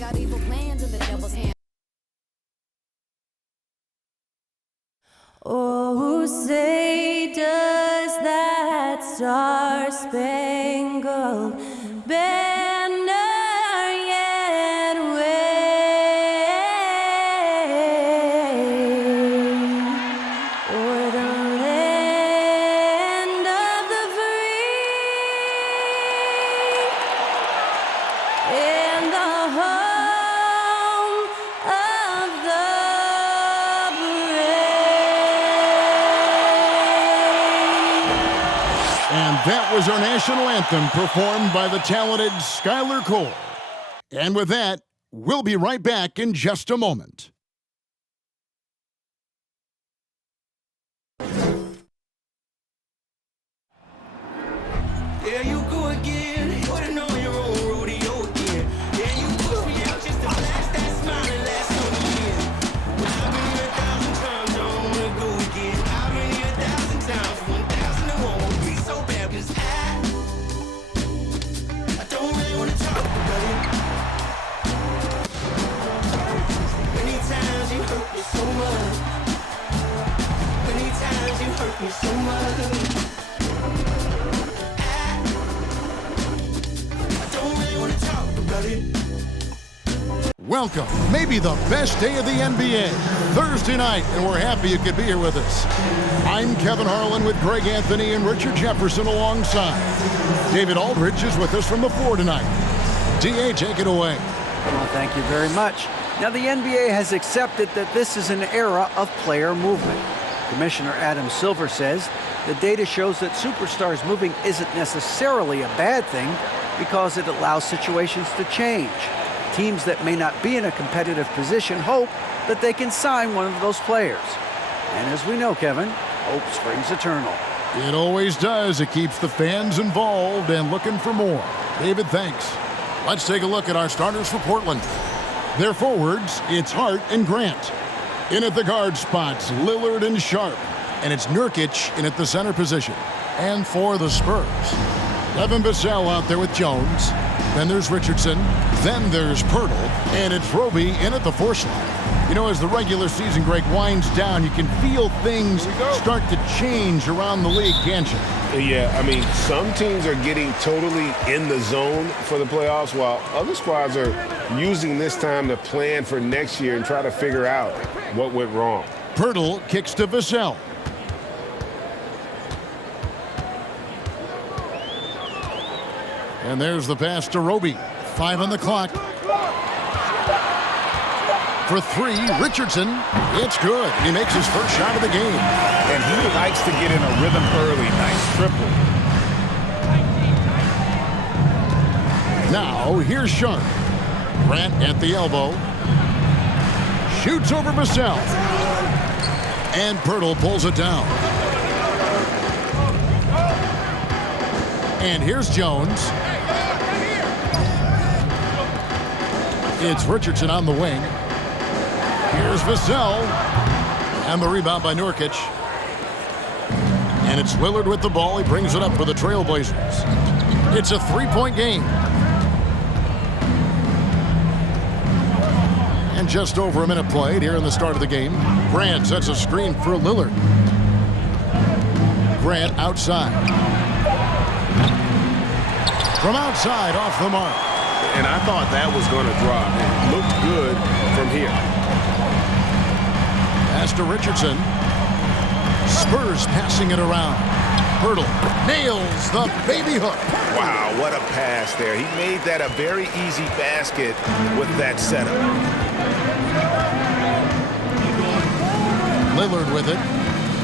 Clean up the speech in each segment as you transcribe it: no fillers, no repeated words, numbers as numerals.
got evil plans in the devil's hand. Oh, say does that star-spangled banner yet wave o'er the land of the free and the home of the And that was our national anthem performed by the talented Skylar Cole. And with that, we'll be right back in just a moment. There you go again, putting on your own rodeo again. Yeah, you push me out just to blast that smile and last on the year. I've been here 1,000 times, I don't wanna go again. I've been here 1,000 times, 1,001 won't be so bad, 'cause I don't really wanna talk about it. Many times you hurt me so much. Many times you hurt me so much. Welcome, maybe the best day of the NBA, Thursday night, and we're happy you could be here with us. I'm Kevin Harlan with Greg Anthony and Richard Jefferson alongside. David Aldridge is with us from the floor tonight. DA, take it away. Well, thank you very much. Now, the NBA has accepted that this is an era of player movement. Commissioner Adam Silver says the data shows that superstars moving isn't necessarily a bad thing because it allows situations to change. Teams that may not be in a competitive position hope that they can sign one of those players. And as we know, Kevin, hope springs eternal. It always does. It keeps the fans involved and looking for more. David, thanks. Let's take a look at our starters for Portland. Their forwards, it's Hart and Grant. In at the guard spots, Lillard and Sharp. And it's Nurkic in at the center position. And for the Spurs, Devin Vassell out there with Jones. Then there's Richardson. Then there's Pirtle. And it's Roby in at the 4 slot. You know, as the regular season, Greg, winds down, you can feel things start to change around the league, can't you? Yeah, I mean, some teams are getting totally in the zone for the playoffs, while other squads are using this time to plan for next year and try to figure out what went wrong. Pirtle kicks to Vassell. And there's the pass to Roby. 5 on the clock. For 3, Richardson. It's good. He makes his first shot of the game. And he likes to get in a rhythm early. Nice triple. Now, here's Sharp. Grant at the elbow. Shoots over Vassell. And Pirtle pulls it down. And here's Jones. It's Richardson on the wing. Here's Vassell. And the rebound by Nurkic. And it's Lillard with the ball. He brings it up for the Trailblazers. It's a 3-point game. And just over a minute played here in the start of the game. Grant sets a screen for Lillard. Grant outside. From outside, off the mark. And I thought that was going to drop. It looked good from here. Pass to Richardson. Spurs passing it around. Pirtle nails the baby hook. Wow, what a pass there. He made that a very easy basket with that setup. Lillard with it.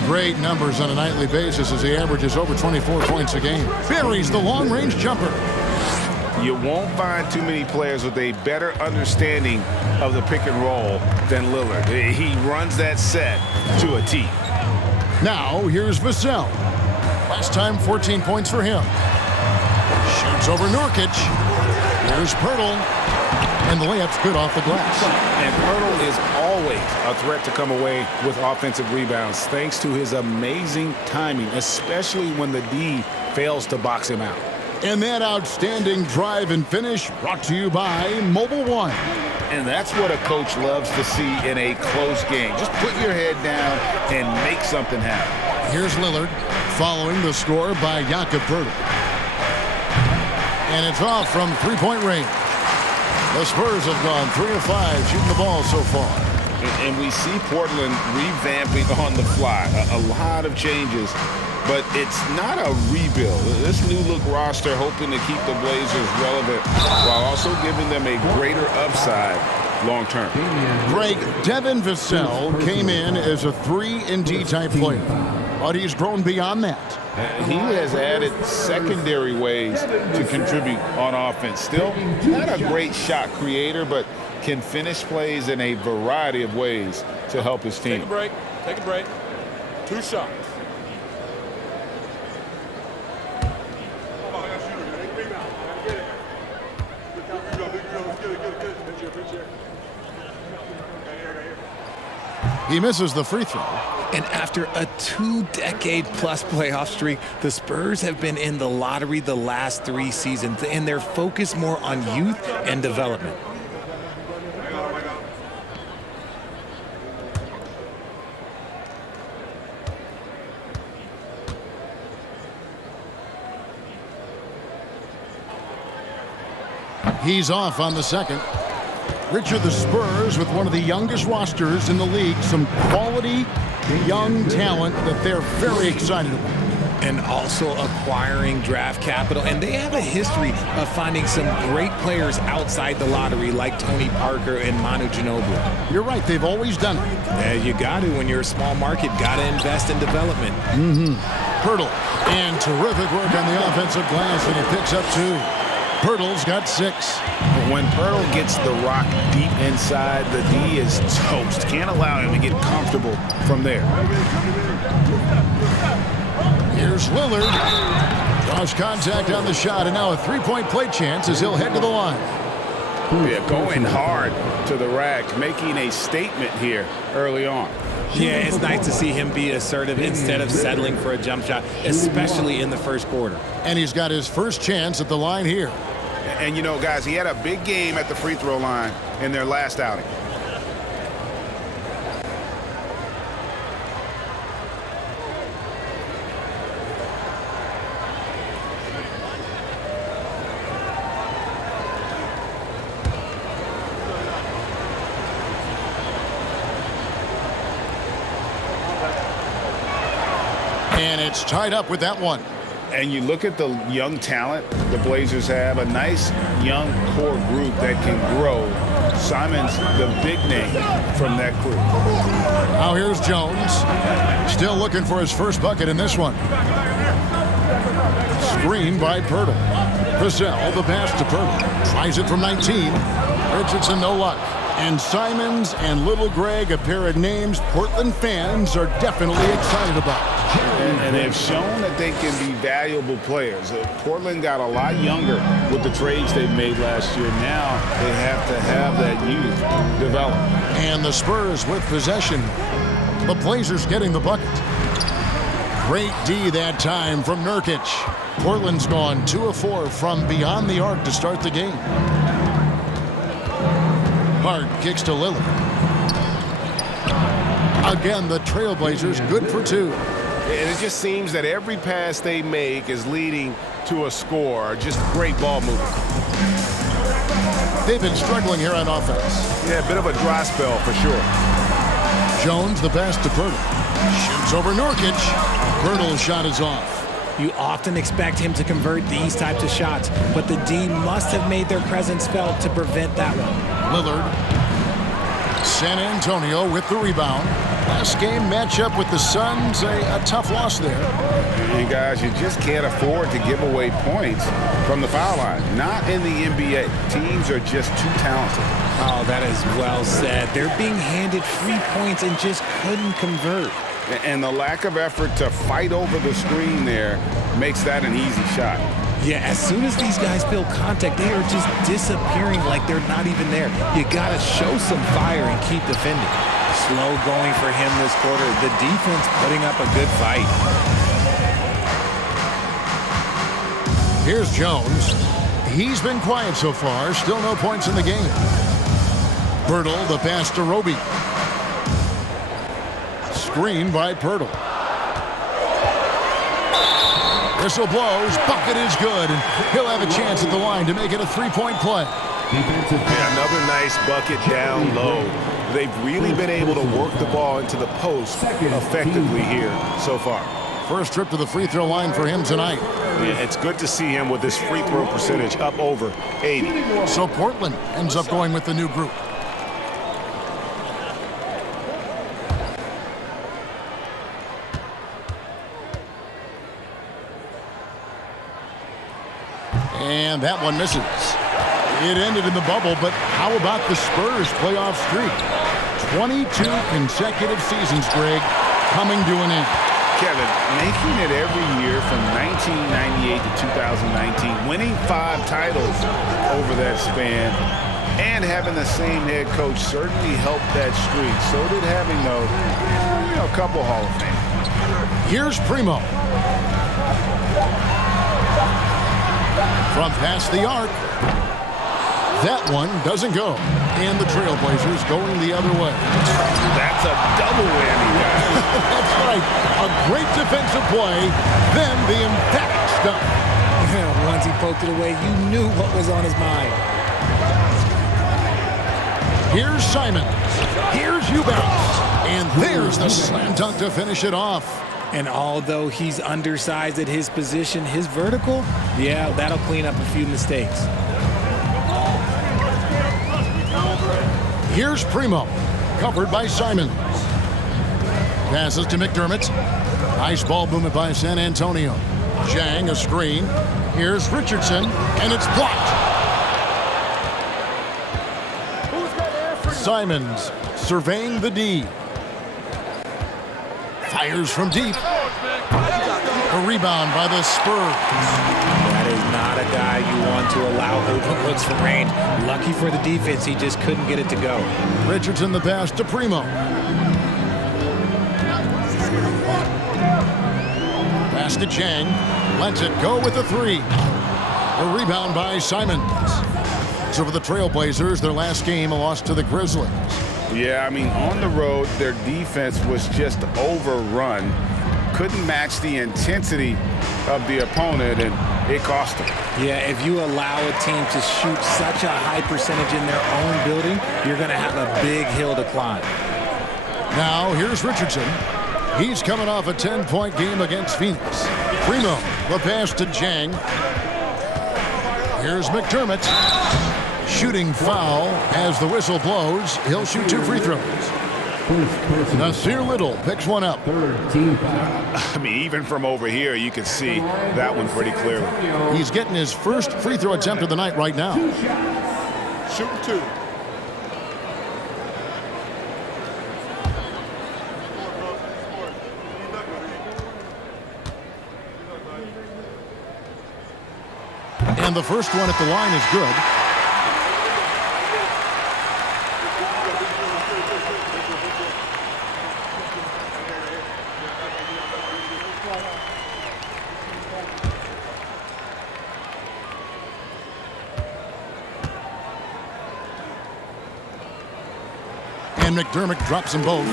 Great numbers on a nightly basis as he averages over 24 points a game. Buries the long-range jumper. You won't find too many players with a better understanding of the pick and roll than Lillard. He runs that set to a T. Now, here's Vassell. Last time, 14 points for him. Shoots over Nurkic. Here's Pirtle. And the layup's good off the glass. And Pirtle is always a threat to come away with offensive rebounds thanks to his amazing timing, especially when the D fails to box him out. And that outstanding drive and finish brought to you by Mobile One. And that's what a coach loves to see in a close game. Just put your head down and make something happen. Here's Lillard following the score by Jakob Poeltl. And it's off from three-point range. The Spurs have gone 3 of 5 shooting the ball so far. And we see Portland revamping on the fly. A lot of changes, but it's not a rebuild. This new-look roster hoping to keep the Blazers relevant while also giving them a greater upside long-term. Greg, Devin Vassell came in as a 3-and-D type player, but he's grown beyond that. He has added secondary ways to contribute on offense. Still not a great shot creator, but can finish plays in a variety of ways to help his team. Take a break. Take a break. 2 shots. He misses the free throw. And after a 2-decade-plus playoff streak, the Spurs have been in the lottery the last 3 seasons, and they're focused more on youth and development. He's off on the second. Richard, the Spurs with one of the youngest rosters in the league, some quality young talent that they're very excited about. And also acquiring draft capital. And they have a history of finding some great players outside the lottery like Tony Parker and Manu Ginobili. You're right, they've always done it. Yeah, you got to when you're a small market, got to invest in development. Poeltl, and terrific work on the offensive glass, and he picks up 2. Poeltl's got 6. When Poeltl gets the rock deep inside, the D is toast. Can't allow him to get comfortable from there. Here's Lillard. Draws contact on the shot, and now a 3-point play chance as he'll head to the line. Yeah, going hard to the rack, making a statement here early on. Yeah, it's nice to see him be assertive instead of settling for a jump shot, especially in the first quarter. And he's got his first chance at the line here. And, you know, guys, he had a big game at the free throw line in their last outing. And it's tied up with that one. And you look at the young talent the Blazers have, a nice young core group that can grow. Simon's the big name from that group. Now here's Jones. Still looking for his first bucket in this one. Screen by Poeltl. Vassell, the pass to Poeltl. Tries it from 19. Richardson, no luck. And Simons and Little Greg, a pair of names Portland fans are definitely excited about. And they've shown that they can be valuable players. Portland got a lot younger with the trades they made last year. Now they have to have that youth develop. And the Spurs with possession. The Blazers getting the bucket. Great D that time from Nurkic. Portland's gone 2 of 4 from beyond the arc to start the game. Hart kicks to Lillard. Again, the Trailblazers good for 2. And it just seems that every pass they make is leading to a score. Just great ball movement. They've been struggling here on offense. Yeah, a bit of a dry spell for sure. Jones, the pass to Poeltl. Shoots over Nurkic. Poeltl's shot is off. You often expect him to convert these types of shots, but the D must have made their presence felt to prevent that one. Lillard. San Antonio with the rebound. Last game matchup with the Suns, a tough loss there. And guys, you just can't afford to give away points from the foul line. Not in the NBA. Teams are just too talented. Oh, that is well said. They're being handed free points and just couldn't convert. And the lack of effort to fight over the screen there makes that an easy shot. Yeah, as soon as these guys feel contact, they are just disappearing like they're not even there. You got to show some fire and keep defending. Slow going for him this quarter. The defense putting up a good fight. Here's Jones. He's been quiet so far. Still no points in the game. Pirtle, the pass to Roby. Screen by Pirtle. Whistle blows. Bucket is good. And he'll have a chance at the line to make it a three-point play. Yeah, another nice bucket down low. They've really been able to work the ball into the post effectively here so far. First trip to the free throw line for him tonight. Yeah, it's good to see him with his free throw percentage up over 80. So Portland ends up going with the new group. And that one misses. It ended in the bubble, but how about the Spurs playoff streak? 22 consecutive seasons, Greg, coming to an end. Kevin, making it every year from 1998 to 2019, winning 5 titles over that span, and having the same head coach certainly helped that streak. So did having, a couple Hall of Fame. Here's Primo. From past the arc. That one doesn't go. And the Trailblazers going the other way. That's a double whammy, guys. That's right. A great defensive play, then the emphatic stuff. Yeah, once he poked it away, you knew what was on his mind. Here's Simon. Here's Eubanks. And there's the slam dunk to finish it off. And although he's undersized at his position, his vertical, yeah, that'll clean up a few mistakes. Here's Primo, covered by Simons. Passes to McDermott. Nice ball movement by San Antonio. Jang, a screen. Here's Richardson, and it's blocked. Simons surveying the D. Fires from deep. A rebound by the Spurs. That is not a guy you want to allow open looks from range. Lucky for the defense, he just couldn't get it to go. Richardson the pass to Primo. Pass to Jang. Lets it go with a 3. A rebound by Simons. So for the Trailblazers, their last game, a loss to the Grizzlies. Yeah, I mean, on the road, their defense was just overrun. Couldn't match the intensity of the opponent, and it cost them. Yeah, if you allow a team to shoot such a high percentage in their own building, you're going to have a big hill to climb. Now, here's Richardson. He's coming off a 10-point game against Phoenix. Primo, the pass to Jang. Here's McDermott. Shooting foul as the whistle blows. He'll shoot 2 free throws. Nasir Little picks one up. I mean, even from over here, you can see that one pretty clearly. He's getting his first free throw attempt of the night right now. Shooting 2. And the first one at the line is good. And McDermott drops them both.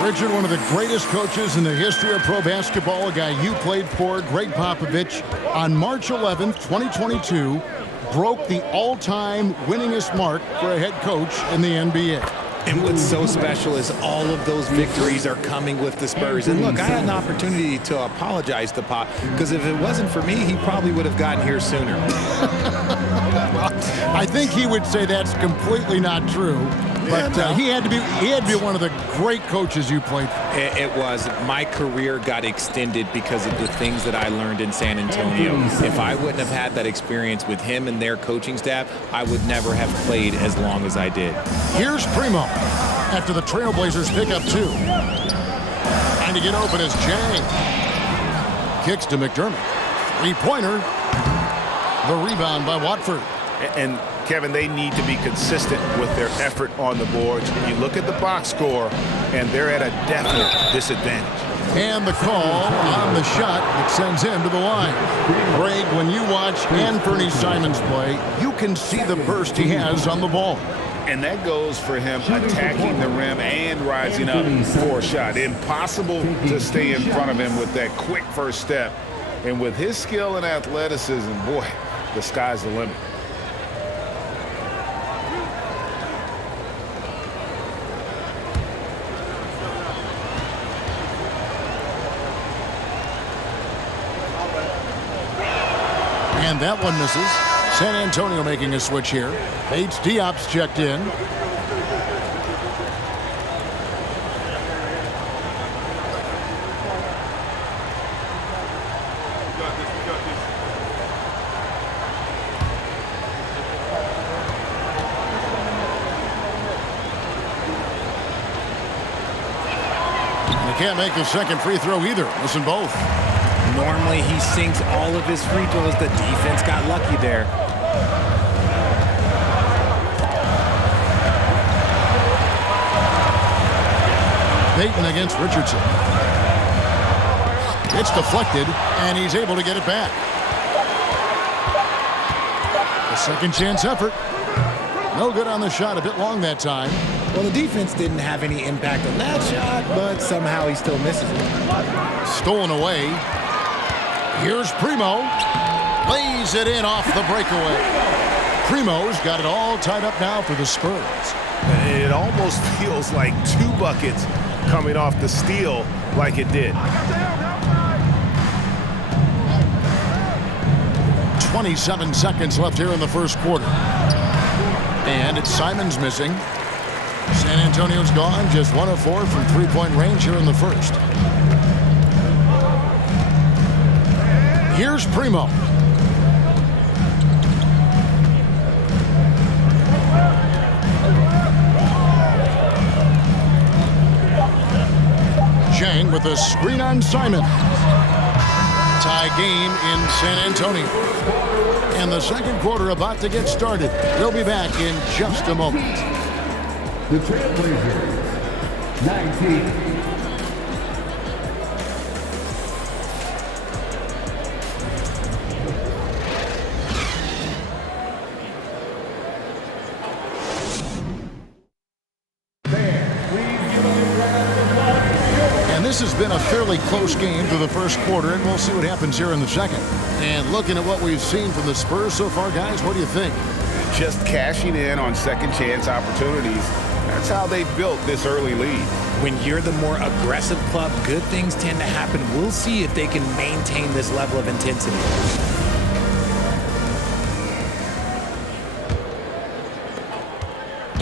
Richard, one of the greatest coaches in the history of pro basketball, a guy you played for, Greg Popovich, on March 11th, 2022, broke the all-time winningest mark for a head coach in the NBA. And what's so special is all of those victories are coming with the Spurs. And look, I had an opportunity to apologize to Pop, because if it wasn't for me, he probably would have gotten here sooner. I think he would say that's completely not true. But he had to be one of the great coaches you played for. It was. My career got extended because of the things that I learned in San Antonio. If I wouldn't have had that experience with him and their coaching staff, I would never have played as long as I did. Here's Primo after the Trailblazers pick up 2. Trying to get open is Jang. Kicks to McDermott. 3-pointer. The rebound by Watford. And Kevin, they need to be consistent with their effort on the boards. You look at the box score, and they're at a definite disadvantage. And the call on the shot that sends him to the line. Greg, when you watch Anthony Simons play, you can see the burst he has on the ball. And that goes for him attacking the rim and rising up for a shot. Impossible to stay in front of him with that quick first step. And with his skill and athleticism, boy, the sky's the limit. And that one misses. San Antonio making a switch here. Bates Diop's checked in. And he can't make the second free throw either. Listen both. Normally, he sinks all of his free throws. The defense got lucky there. Payton against Richardson. It's deflected, and he's able to get it back. A second chance effort. No good on the shot. A bit long that time. Well, the defense didn't have any impact on that shot, but somehow he still misses it. Stolen away. Here's Primo. Lays it in off the breakaway. Primo's got it all tied up now for the Spurs. It almost feels like 2 buckets coming off the steal like it did. 27 seconds left here in the first quarter. And it's Simons missing. San Antonio's gone just 1 of 4 from three-point range here in the first. Here's Primo. Chang with a screen on Simon. Tie game in San Antonio. And the second quarter about to get started. We'll be back in just a moment. The Trailblazers, 19. This has been a fairly close game through the first quarter, and we'll see what happens here in the second. And looking at what we've seen from the Spurs so far, guys, what do you think? Just cashing in on second chance opportunities. That's how they built this early lead. When you're the more aggressive club, good things tend to happen. We'll see if they can maintain this level of intensity.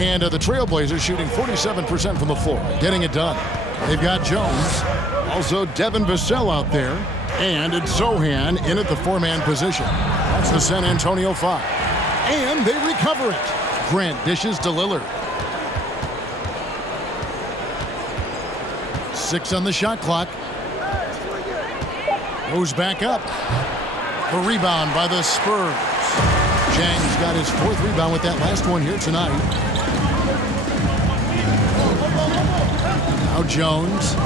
And the Trailblazers shooting 47% from the floor, getting it done. They've got Jones, also Devin Vassell out there, and it's Zohan in at the 4-man position. That's the San Antonio 5. And they recover it. Grant dishes to Lillard. 6 on the shot clock. Goes back up. The rebound by the Spurs. Chang's got his 4th rebound with that last one here tonight. Now Jones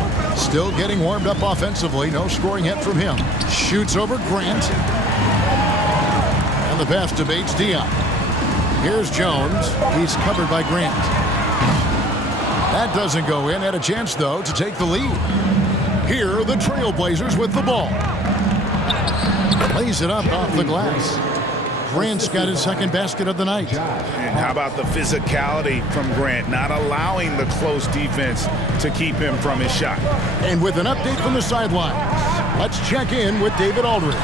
still getting warmed up offensively. No scoring yet from him. Shoots over Grant. And the pass to Bates Diop. Here's Jones. He's covered by Grant. That doesn't go in. Had a chance, though, to take the lead. Here are the Trailblazers with the ball. Lays it up off the glass. Grant's got his second basket of the night. And how about the physicality from Grant, not allowing the close defense to keep him from his shot. And with an update from the sidelines, let's check in with David Aldridge.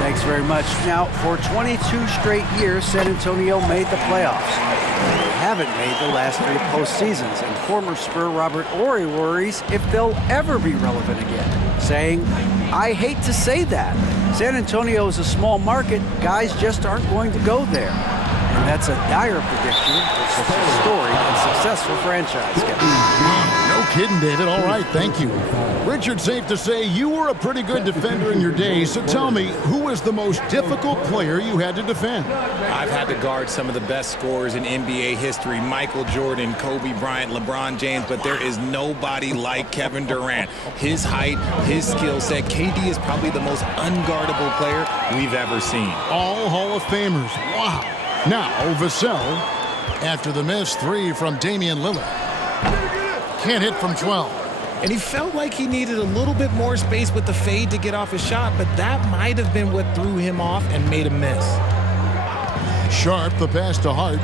Thanks very much. Now, for 22 straight years, San Antonio made the playoffs. They haven't made the last 3 postseasons, and former Spur Robert Horry worries if they'll ever be relevant again, saying, "I hate to say that. San Antonio is a small market. Guys just aren't going to go there." And that's a dire prediction for such a storied and successful franchise. No kidding, David. All right, thank you. Richard, safe to say you were a pretty good defender in your day, so tell me, who was the most difficult player you had to defend? I've had to guard some of the best scorers in NBA history, Michael Jordan, Kobe Bryant, LeBron James, but there is nobody like Kevin Durant. His height, his skill set, KD is probably the most unguardable player we've ever seen. All Hall of Famers. Wow. Now, Vassell, after the missed three from Damian Lillard. Can't hit from 12. And he felt like he needed a little bit more space with the fade to get off his shot, but that might have been what threw him off and made him miss. Sharp, the pass to Hart.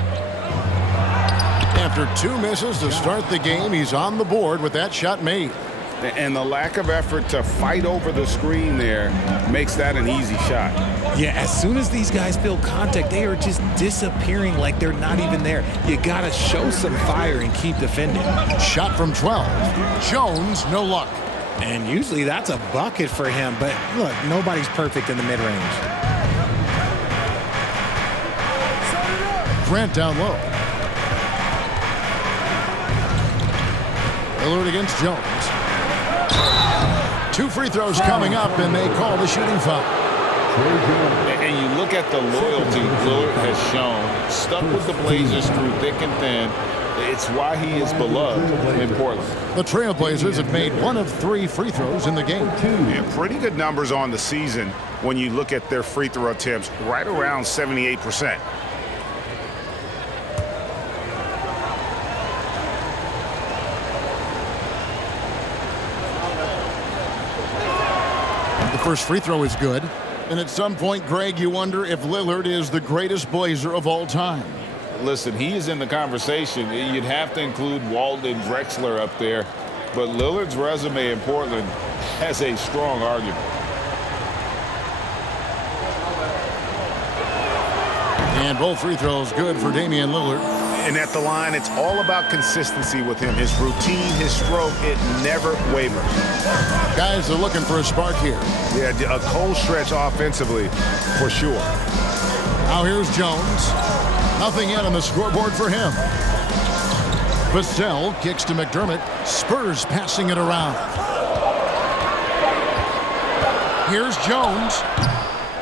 After 2 misses to start the game, he's on the board with that shot made. And the lack of effort to fight over the screen there makes that an easy shot. Yeah, as soon as these guys feel contact, they are just disappearing like they're not even there. You got to show some fire and keep defending. Shot from 12. Jones, no luck. And usually that's a bucket for him, but look, nobody's perfect in the mid-range. Grant down low. Lillard against Jones. 2 free throws coming up, and they call the shooting foul. And you look at the loyalty Lillard has shown, stuck with the Blazers through thick and thin. It's why he is beloved in Portland. The Trailblazers have made 1 of 3 free throws in the game. Yeah, pretty good numbers on the season when you look at their free throw attempts, right around 78%. The first free throw is good. And at some point, Greg, you wonder if Lillard is the greatest Blazer of all time. Listen, he is in the conversation. You'd have to include Walton and Drexler up there. But Lillard's resume in Portland has a strong argument. And both free throws good for Damian Lillard. And at the line, it's all about consistency with him. His routine, his stroke, it never wavers. Guys are looking for a spark here. Yeah, a cold stretch offensively, for sure. Now here's Jones. Nothing yet on the scoreboard for him. Vassell kicks to McDermott. Spurs passing it around. Here's Jones.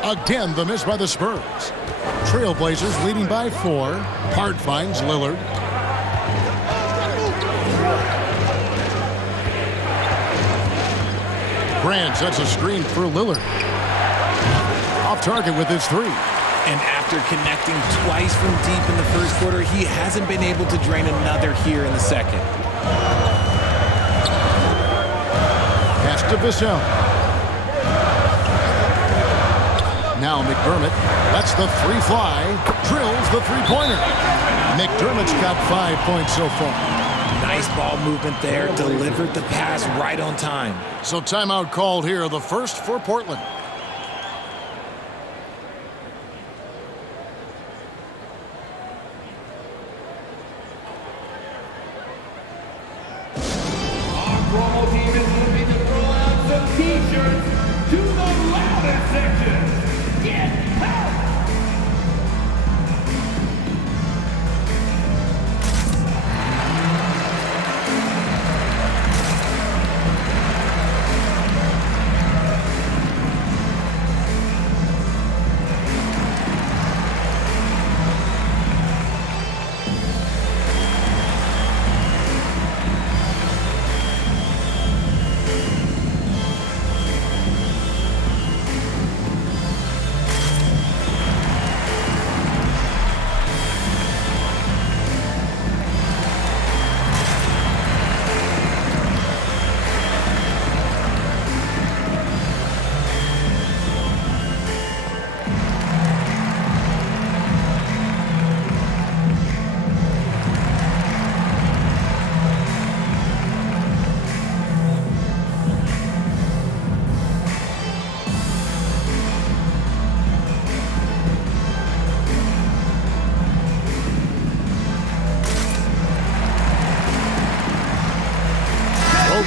Again, the miss by the Spurs. Trailblazers leading by 4. Hart finds Lillard. Grant sets a screen for Lillard. Off target with his 3. And after connecting twice from deep in the first quarter, he hasn't been able to drain another here in the second. Pass to Vassell. Now McDermott lets the 3 fly, drills the 3-pointer. McDermott's got 5 points so far. Nice ball movement there, delivered the pass right on time. So timeout called here, the first for Portland. Our promo team is looking to throw out some t-shirts to the loudest section. Get out!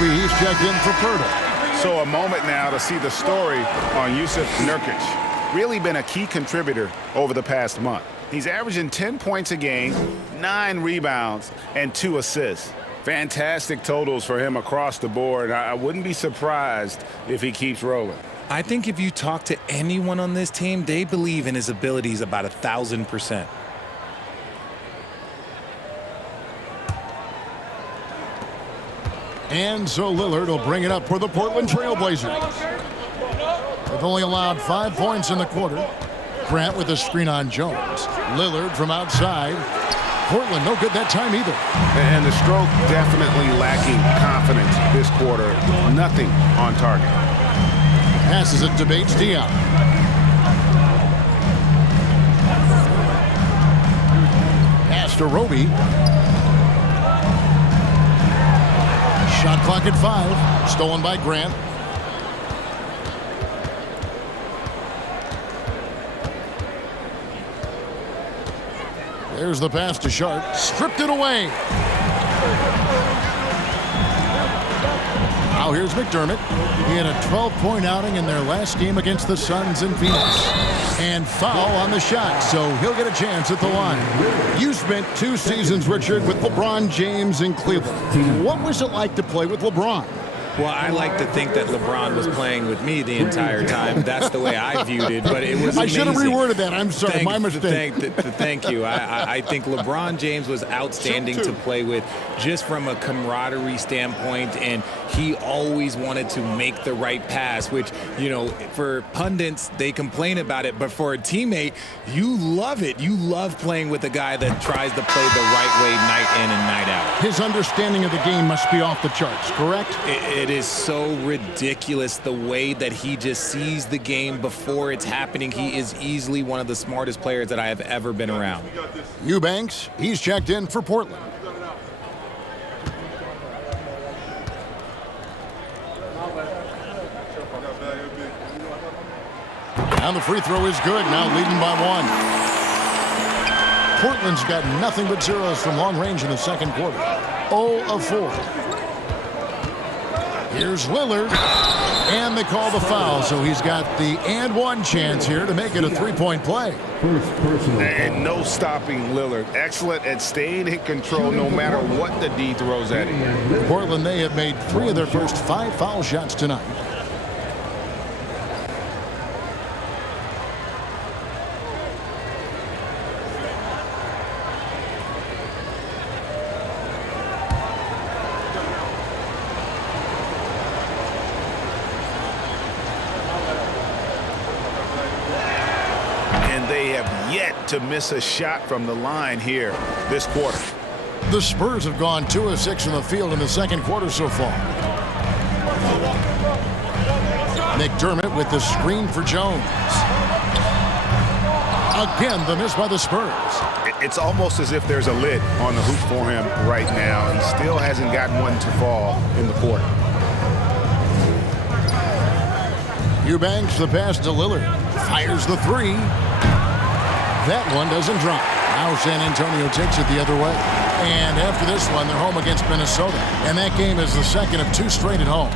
He's checked in for Pirtle. So a moment now to see the story on Yusuf Nurkic. Really been a key contributor over the past month. He's averaging 10 points a game, 9 rebounds, and 2 assists. Fantastic totals for him across the board. I wouldn't be surprised if he keeps rolling. I think if you talk to anyone on this team, they believe in his abilities about 1,000%. And so Lillard will bring it up for the Portland Trail Blazers. They've only allowed 5 points in the quarter. Grant with a screen on Jones. Lillard from outside. Portland no good that time either. And the stroke definitely lacking confidence this quarter. Nothing on target. Passes it to Bates Diop. Pass to Roby. Shot clock at 5. Stolen by Grant. There's the pass to Sharp. Stripped it away. Now here's McDermott. He had a 12-point outing in their last game against the Suns in Phoenix. And foul on the shot, so he'll get a chance at the line. You spent 2 seasons, Richard, with LeBron James in Cleveland. What was it like to play with LeBron? Well, I like to think that LeBron was playing with me the entire time. That's the way I viewed it, but it was amazing. I should have reworded that. I'm sorry, my mistake. Thank you. I think LeBron James was outstanding to play with just from a camaraderie standpoint, and he always wanted to make the right pass, which, you know, for pundits, they complain about it, but for a teammate, you love it. You love playing with a guy that tries to play the right way night in and night out. His understanding of the game must be off the charts, correct? It is so ridiculous the way that he just sees the game before it's happening. He is easily one of the smartest players that I have ever been around. Eubanks, he's checked in for Portland. And the free throw is good, now leading by 1. Portland's got nothing but zeros from long range in the second quarter. 0 of 4. Here's Lillard, and they call the foul, so he's got the and one chance here to make it a 3-point play. And no stopping Lillard. Excellent at staying in control no matter what the D throws at him. Portland, they have made 3 of their first 5 foul shots tonight. To miss a shot from the line here this quarter. The Spurs have gone 2 of 6 from the field in the second quarter so far. McDermott with the screen for Jones. Again, the miss by the Spurs. It's almost as if there's a lid on the hoop for him right now. He still hasn't gotten one to fall in the quarter. Eubanks the pass to Lillard. Fires the 3. That one doesn't drop. Now San Antonio takes it the other way. And after this one, they're home against Minnesota. And that game is the second of 2 straight at home.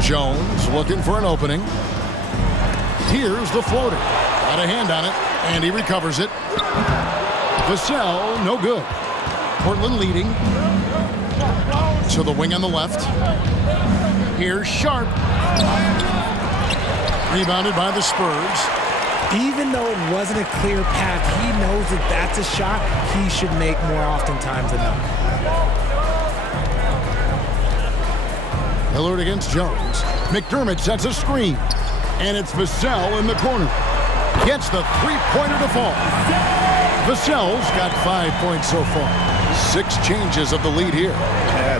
Jones looking for an opening. Here's the floater. Got a hand on it, and he recovers it. Vassell, no good. Portland leading. To the wing on the left. Here's Sharp. Rebounded by the Spurs. Even though it wasn't a clear path, he knows that that's a shot he should make more oftentimes than not. Lillard against Jones. McDermott sets a screen. And it's Vassell in the corner. Gets the 3-pointer to fall. Vassell's got 5 points so far. 6 changes of the lead here.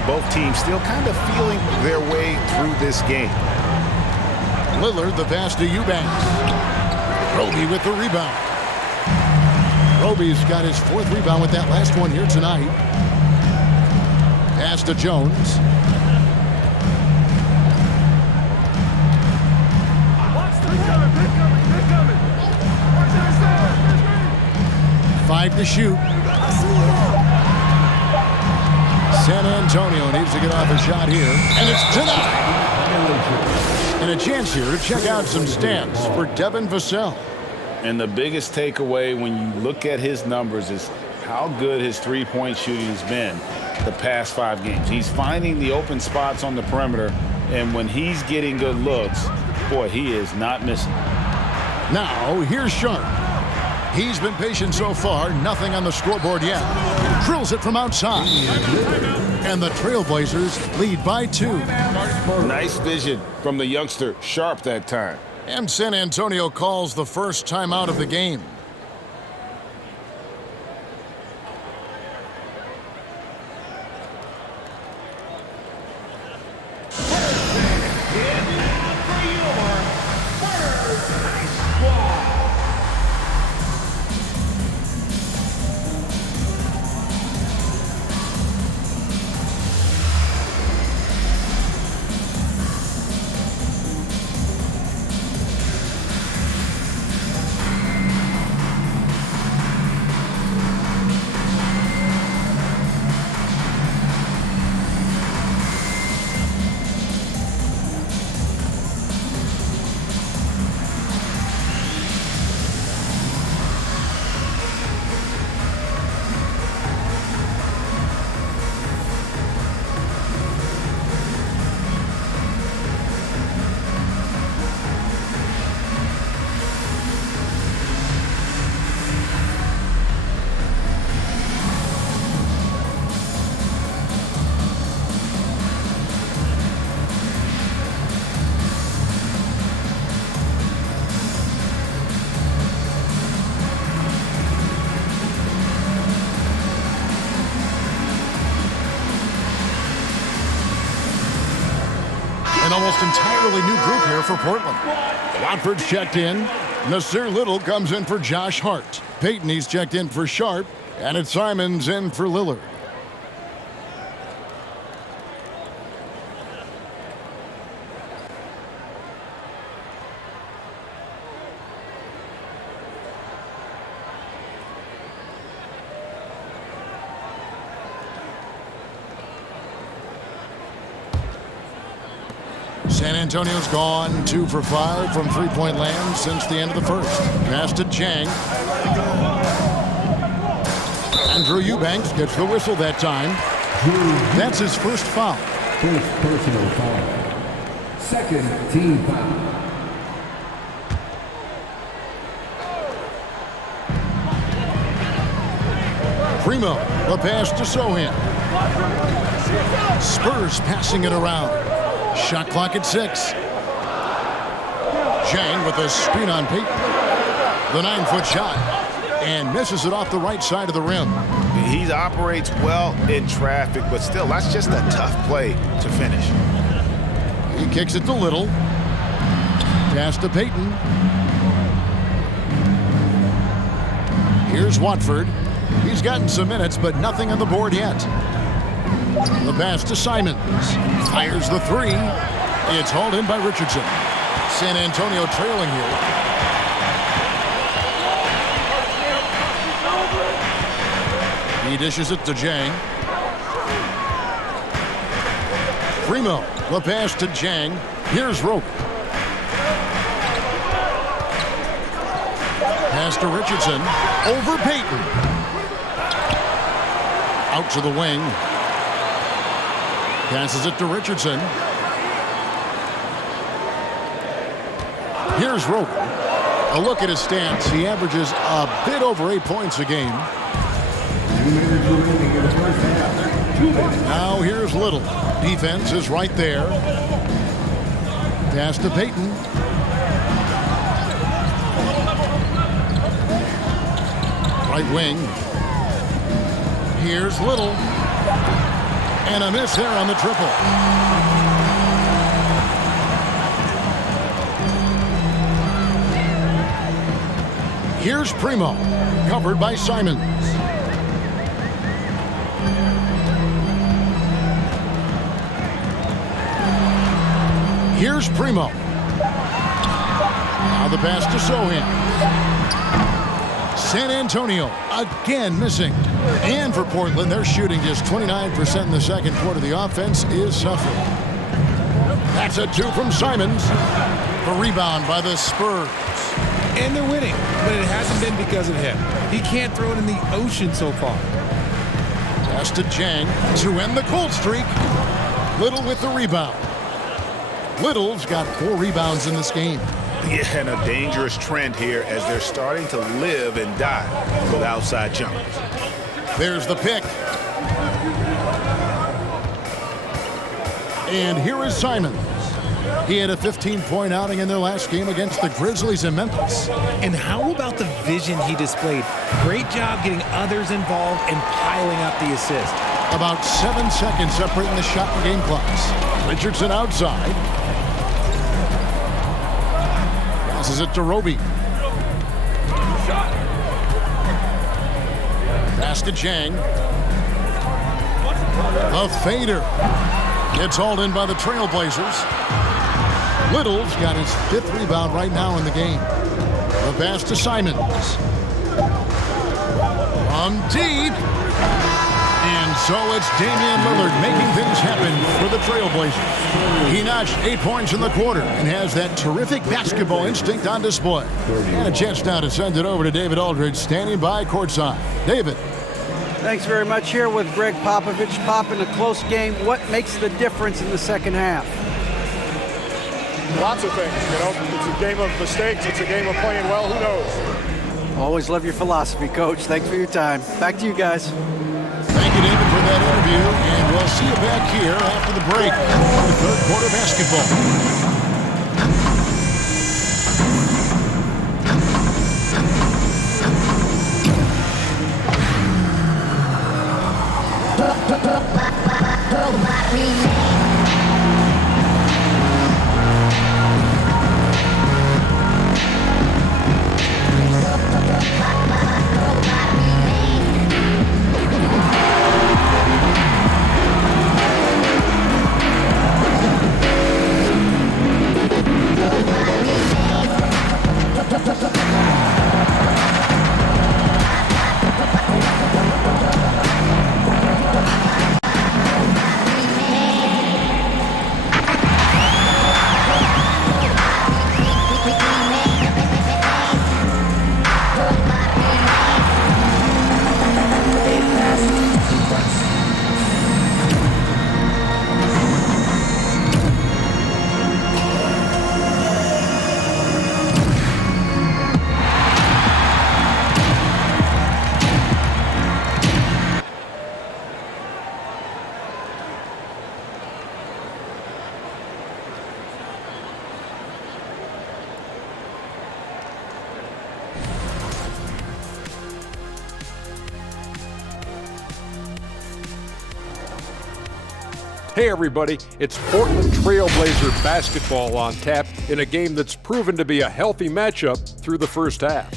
Both teams still kind of feeling their way through this game. Lillard, the pass to Eubanks. Roby with the rebound. Roby's got his 4th rebound with that last one here tonight. Pass to Jones. Five to shoot. San Antonio needs to get off a shot here, and it's denied. And a chance here to check out some stats for Devin Vassell. And the biggest takeaway when you look at his numbers is how good his three-point shooting has been the past 5 games. He's finding the open spots on the perimeter, and when he's getting good looks, boy, he is not missing. Now, here's Sharp. He's been patient so far, nothing on the scoreboard yet. Drills it from outside. And the Trailblazers lead by 2. Nice vision from the youngster, Sharp, that time. And San Antonio calls the first timeout of the game. An almost entirely new group here for Portland. Watford's checked in. Nasir Little comes in for Josh Hart. Payton, he's checked in for Sharp. And it's Simons in for Lillard. San Antonio's gone 2 for 5 from three-point land since the end of the first. Pass to Jang. Andrew Eubanks gets the whistle that time. That's his first foul. First personal foul. Second team foul. Primo, the pass to Sohan. Spurs passing it around. Shot clock at 6. Jang with a screen on Payton. The 9-foot shot. And misses it off the right side of the rim. He operates well in traffic, but still, that's just a tough play to finish. He kicks it to Little. Pass to Payton. Here's Watford. He's gotten some minutes, but nothing on the board yet. The pass to Simons. Fires the 3. It's hauled in by Richardson. San Antonio trailing here. He dishes it to Jang. Primo, the pass to Jang. Here's Rope. Pass to Richardson. Over Payton. Out to the wing. Passes it to Richardson. Here's Rope. A look at his stats. He averages a bit over 8 points a game. 2 minutes remaining in the first half. 2 minutes. Now here's Little. Defense is right there. Pass to Payton. Right wing. Here's Little. And a miss there on the triple. Here's Primo, covered by Simons. Here's Primo. Now the pass to Sohan. San Antonio again missing. And for Portland, they're shooting just 29% in the second quarter. The offense is suffering. That's a 2 from Simons. The rebound by the Spurs. And they're winning, but it hasn't been because of him. He can't throw it in the ocean so far. Pass to Chang to end the cold streak. Little with the rebound. Little's got 4 rebounds in this game. Yeah, and a dangerous trend here as they're starting to live and die with outside jumpers. There's the pick. And here is Simons. He had a 15-point outing in their last game against the Grizzlies in Memphis. And how about the vision he displayed? Great job getting others involved and piling up the assist. About 7 seconds separating the shot and game clocks. Richardson outside. Passes it to Roby. Pass to Chang. The fader. It's hauled in by the Trailblazers. Little's got his 5th rebound right now in the game. The pass to Simons. From deep. And so it's Damian Lillard making things happen for the Trailblazers. He notched 8 points in the quarter and has that terrific basketball instinct on display. And a chance now to send it over to David Aldridge, standing by courtside. David. Thanks very much. Here with Greg Popovich. Pop, in a close game, what makes the difference in the second half? Lots of things, you know. It's a game of mistakes. It's a game of playing well. Who knows? Always love your philosophy, Coach. Thanks for your time. Back to you guys. Thank you, David, for that interview. And we'll see you back here after the break for third quarter basketball. Hey everybody, it's Portland Trailblazer basketball on tap in a game that's proven to be a healthy matchup through the first half.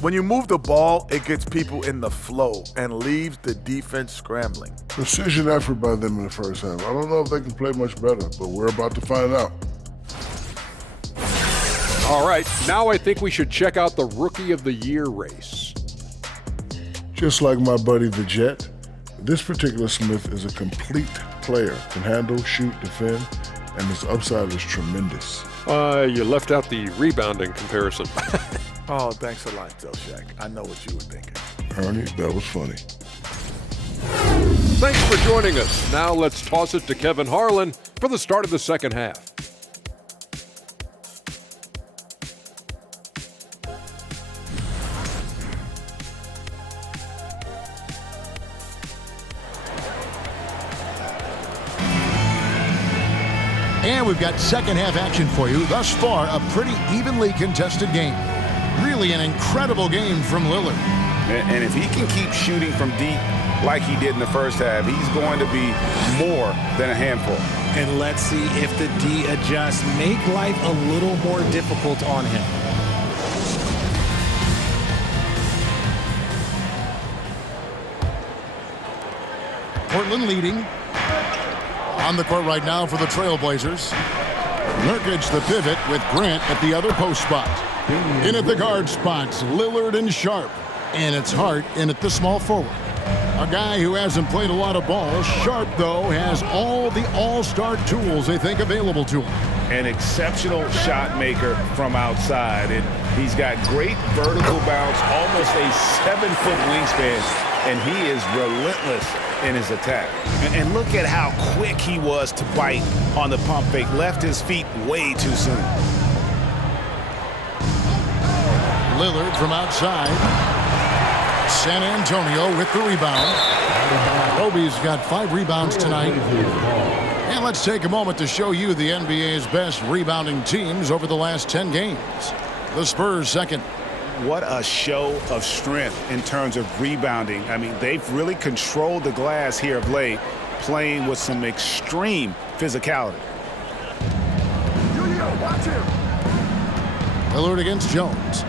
When you move the ball, it gets people in the flow and leaves the defense scrambling. Precision effort by them in the first half. I don't know if they can play much better, but we're about to find out. All right, now I think we should check out the Rookie of the Year race. Just like my buddy the Jet, this particular Smith is a complete player, can handle, shoot, defend, and his upside is tremendous. You left out the rebounding comparison. Oh, thanks a lot, Shaq. I know what you were thinking. Ernie, that was funny. Thanks for joining us. Now let's toss it to Kevin Harlan for the start of the second half. And we've got second half action for you. Thus far, a pretty evenly contested game. Really an incredible game from Lillard. And if he can keep shooting from deep like he did in the first half, he's going to be more than a handful. And let's see if the D adjusts, make life a little more difficult on him. Portland leading. On the court right now for the Trailblazers. Nurkic the pivot with Grant at the other post spot. In at the guard spots, Lillard and Sharp. And it's Hart in at the small forward. A guy who hasn't played a lot of ball. Sharp, though, has all the all-star tools they think available to him. an exceptional shot maker from outside. And he's got great vertical bounce, almost a 7-foot wingspan, and he is relentless in his attack. And look at how quick he was to bite on the pump fake. Left his feet way too soon. Lillard from outside. San Antonio with the rebound. Kobe's got 5 rebounds tonight. And let's take a moment to show you the NBA's best rebounding teams over the last 10 games. The Spurs second. What a show of strength in terms of rebounding. I mean, they've really controlled the glass here of late, playing with some extreme physicality. Lillard against Jones.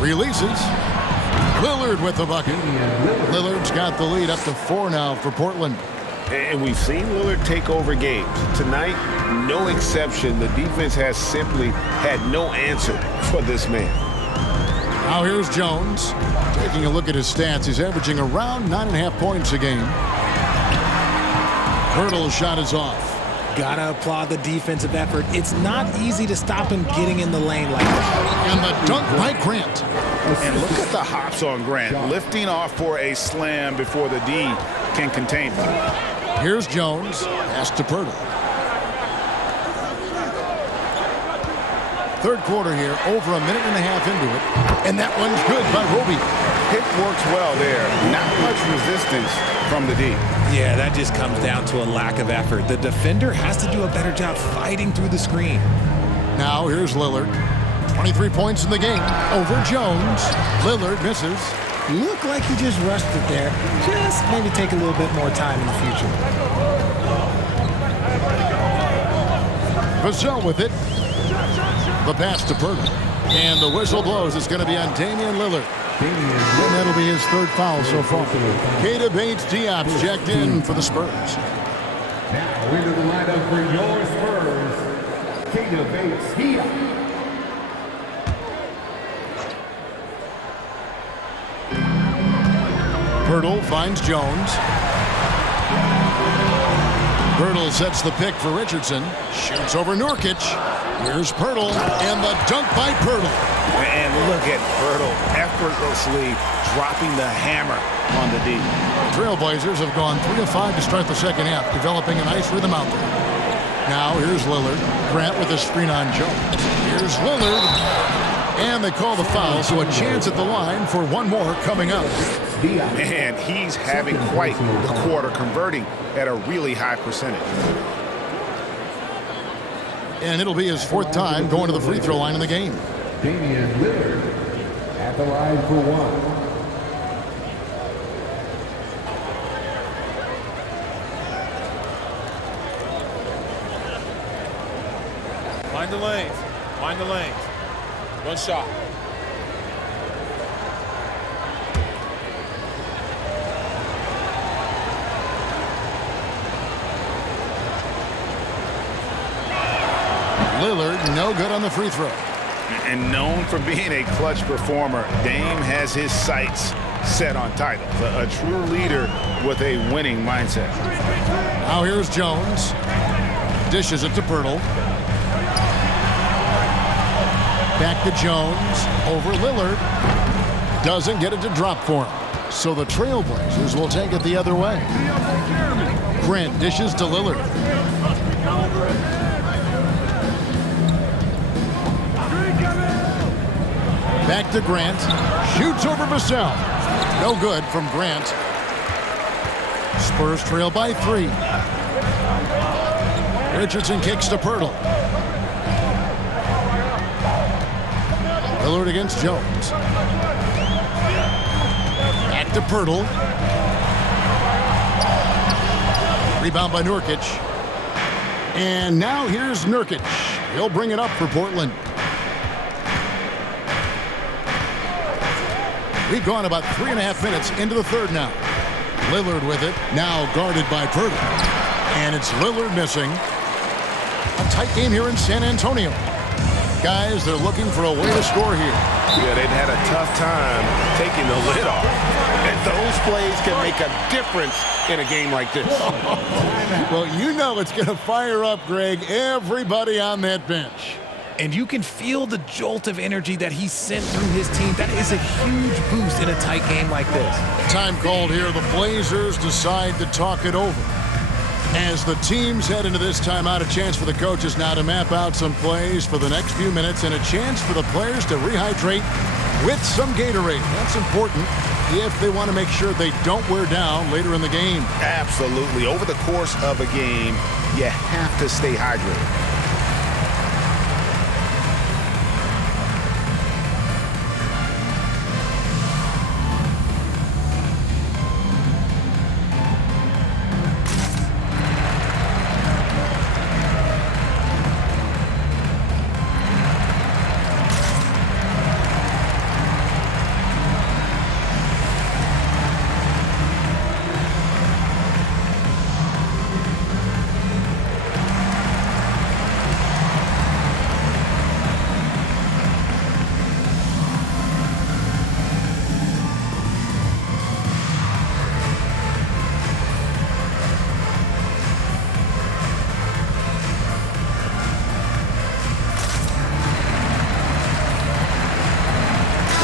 Releases. Lillard with the bucket. Lillard's got the lead up to 4 now for Portland. And we've seen Lillard take over games. Tonight, no exception. The defense has simply had no answer for this man. Now here's Jones. Taking a look at his stats, he's averaging around 9.5 points a game. Hurdle's shot is off. Gotta applaud the defensive effort. It's not easy to stop him getting in the lane like that. And the dunk by Grant. And look at the hops on Grant, lifting off for a slam before the D can contain him. Here's Jones. Pass to Pirtle. Third quarter here, over a minute and a half into it. And that one's good by Roby. Pick works well there. Not much resistance from the D. Yeah, that just comes down to a lack of effort. The defender has to do a better job fighting through the screen. Now here's Lillard. 23 points in the game over Jones. Lillard misses. Looked like he just rushed it there. Just maybe take a little bit more time in the future. Vassell with it. The pass to Pirtle. And the whistle blows. It's going to be on Damian Lillard. And that'll be his 3rd foul so far. Keita Bates-Diop's checked in for the Spurs. Now into the lineup for your Spurs, Keita Bates-Diop. Pirtle finds Jones. Pirtle sets the pick for Richardson. Shoots over Nurkic. Here's Pirtle, and the dunk by Pirtle. And look at Pirtle effortlessly dropping the hammer on the D. Trailblazers have gone 3 of 5 to start the second half, developing a nice rhythm out there. Now here's Lillard. Grant with a screen on Jones. Here's Lillard. And they call the foul, so a chance at the line for one more coming up. Man, he's having quite the quarter, converting at a really high percentage. And it'll be his 4th time going to the free throw line in the game. Damian Lillard at the line for 1. Mind the lanes. Mind the lanes. One shot. Lillard, no good on the free throw. And known for being a clutch performer, Dame has his sights set on titles. A true leader with a winning mindset. Now here's Jones. Dishes it to Pirtle. Back to Jones. Over Lillard. Doesn't get it to drop for him. So the Trailblazers will take it the other way. Grant dishes to Lillard. Back to Grant. Shoots over Vassell. No good from Grant. Spurs trail by 3. Richardson kicks to Pirtle. Lillard against Jones. Back to Pirtle. Rebound by Nurkic. And now here's Nurkic. He'll bring it up for Portland. We've gone about 3.5 minutes into the third now. Lillard with it, now guarded by Pirtle. And it's Lillard missing. A tight game here in San Antonio. Guys, they're looking for a way to score here. Yeah, they've had a tough time taking the lid off. And those plays can make a difference in a game like this. Well, you know it's going to fire up, Greg, everybody on that bench. And you can feel the jolt of energy that he sent through his team. That is a huge boost in a tight game like this. Time called here. The Blazers decide to talk it over. As the teams head into this timeout, a chance for the coaches now to map out some plays for the next few minutes and a chance for the players to rehydrate with some Gatorade. That's important if they want to make sure they don't wear down later in the game. Absolutely. Over the course of a game, you have to stay hydrated.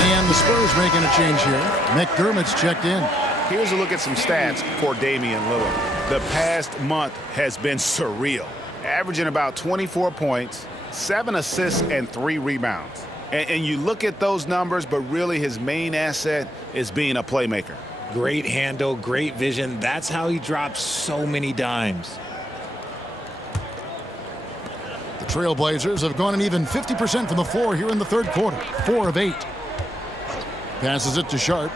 And the Spurs making a change here. McDermott's checked in. Here's a look at some stats for Damian Lillard. The past month has been surreal, averaging about 24 points, 7 assists, and 3 rebounds. And you look at those numbers, but really his main asset is being a playmaker. Great handle, great vision. That's how he drops so many dimes. The Trailblazers have gone an even 50% from the floor here in the third quarter. 4 of 8. Passes it to Sharp.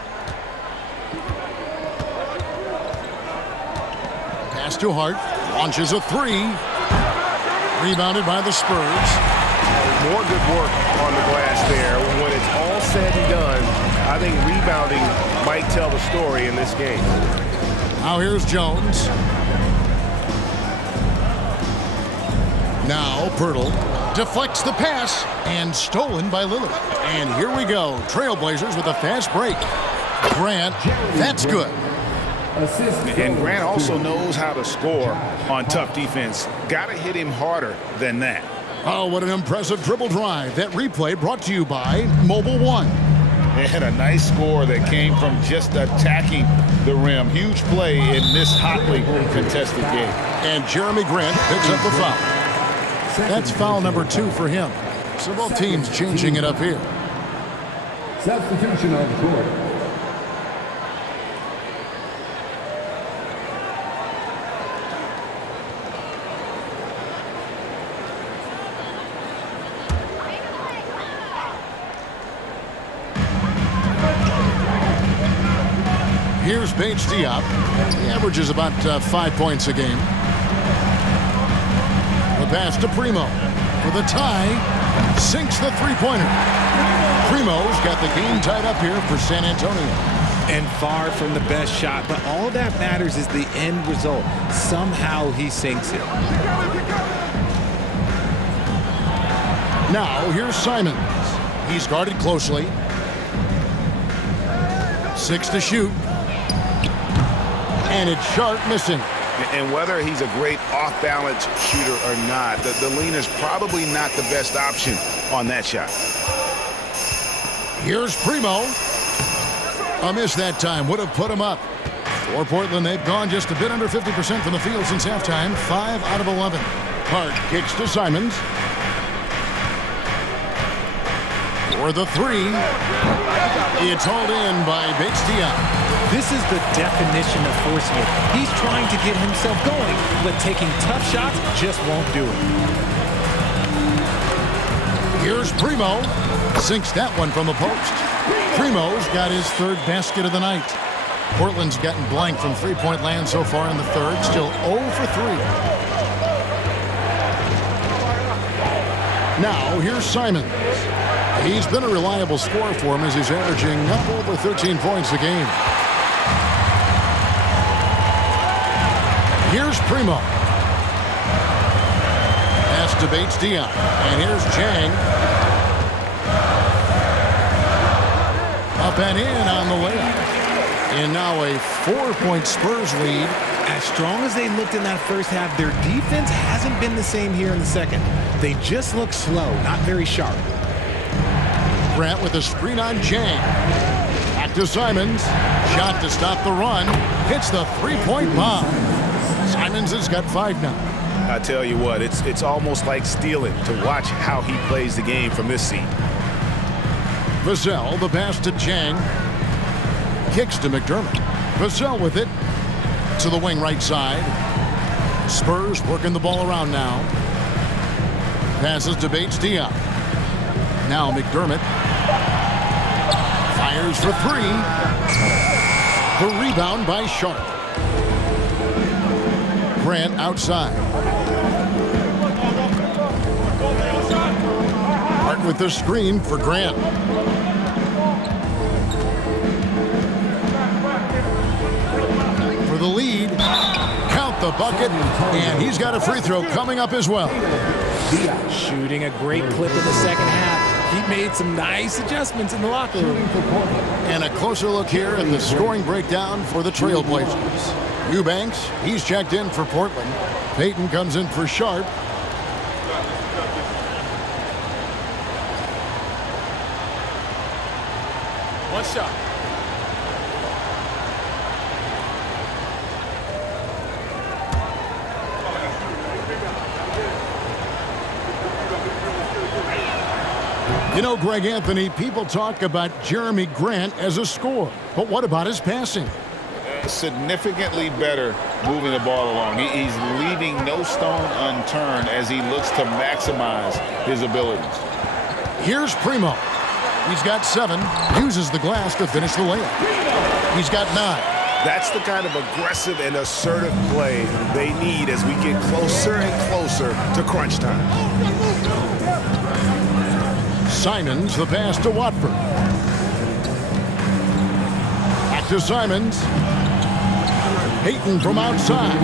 Pass to Hart. Launches a 3. Rebounded by the Spurs. More good work on the glass there. When it's all said and done, I think rebounding might tell the story in this game. Now here's Jones. Now Pirtle deflects the pass and stolen by Lillard. And here we go. Trailblazers with a fast break. Grant, that's good. And Grant also knows how to score on tough defense. Got to hit him harder than that. Oh, what an impressive dribble drive. That replay brought to you by Mobile One. And a nice score that came from just attacking the rim. Huge play in this hotly contested game. And Jeremy Grant picks up the foul. That's foul number 2 for him. So both teams changing it up here. Substitution on the court. Here's Bates Diop. He averages about 5 points a game. The pass to Primo for the tie. Sinks the three-pointer. Primo's got the game tied up here for San Antonio. And far from the best shot, but all that matters is the end result. Somehow he sinks it. Now here's Simons. He's guarded closely. 6 to shoot. And it's Sharp missing. And whether he's a great off-balance shooter or not, the leaner's probably not the best option on that shot. Here's Primo. A miss that time. Would have put him up. For Portland, they've gone just a bit under 50% from the field since halftime. 5 out of 11. Hart kicks to Simons. For the 3. It's hauled in by Bates Diop. This is the definition of forcing it. He's trying to get himself going, but taking tough shots just won't do it. Here's Primo. Sinks that one from the post. Primo's got his 3rd basket of the night. Portland's gotten blank from three-point land so far in the 3rd. Still 0 for 3. Now here's Simons. He's been a reliable scorer for him as he's averaging up over 13 points a game. Here's Primo. Pass to Bates Diop. And here's Chang. Up and in on the layup. And now a 4-point Spurs lead. As strong as they looked in that first half, their defense hasn't been the same here in the second. They just look slow, not very sharp. Grant with a screen on Jang. Back to Simons. Shot to stop the run. Hits the three-point bomb. Simons has got 5 now. I tell you what, it's almost like stealing to watch how he plays the game from this seat. Vassell, the pass to Jang. Kicks to McDermott. Vassell with it to the wing right side. Spurs working the ball around now. Passes to Bates-Diop. Now McDermott fires for 3. The rebound by Sharp. Grant outside. Hart with the screen for Grant. For the lead. Count the bucket. And he's got a free throw coming up as well. Shooting a great clip in the second half. He made some nice adjustments in the locker room. And a closer look here at the scoring breakdown for the Trailblazers. Eubanks, he's checked in for Portland. Payton comes in for Sharp. One shot. You know, Greg Anthony, people talk about Jeremy Grant as a scorer, but what about his passing? Significantly better moving the ball along. He's leaving no stone unturned as he looks to maximize his abilities. Here's Primo. He's got 7, uses the glass to finish the layup. He's got 9. That's the kind of aggressive and assertive play they need as we get closer and closer to crunch time. Simons, the pass to Watford. Back to Simons. Payton from outside.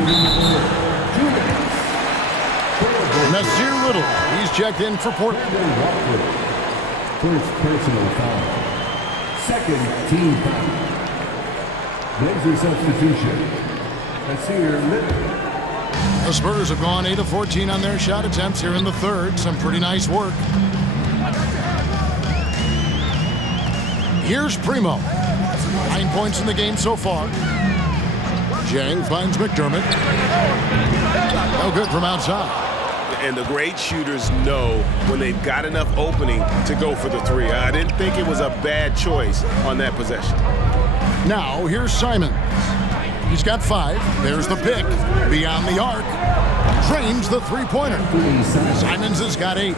Nasir Little, he's checked in for Portland. First personal foul. Second team foul. Blazer substitution. Nasir Little. The Spurs have gone 8 of 14 on their shot attempts here in the third. Some pretty nice work. Here's Primo. 9 points in the game so far. Jang finds McDermott. No good from outside. And the great shooters know when they've got enough opening to go for the 3. I didn't think it was a bad choice on that possession. Now, here's Simons. He's got 5. There's the pick. Beyond the arc. Drains the three-pointer. Simons has got 8.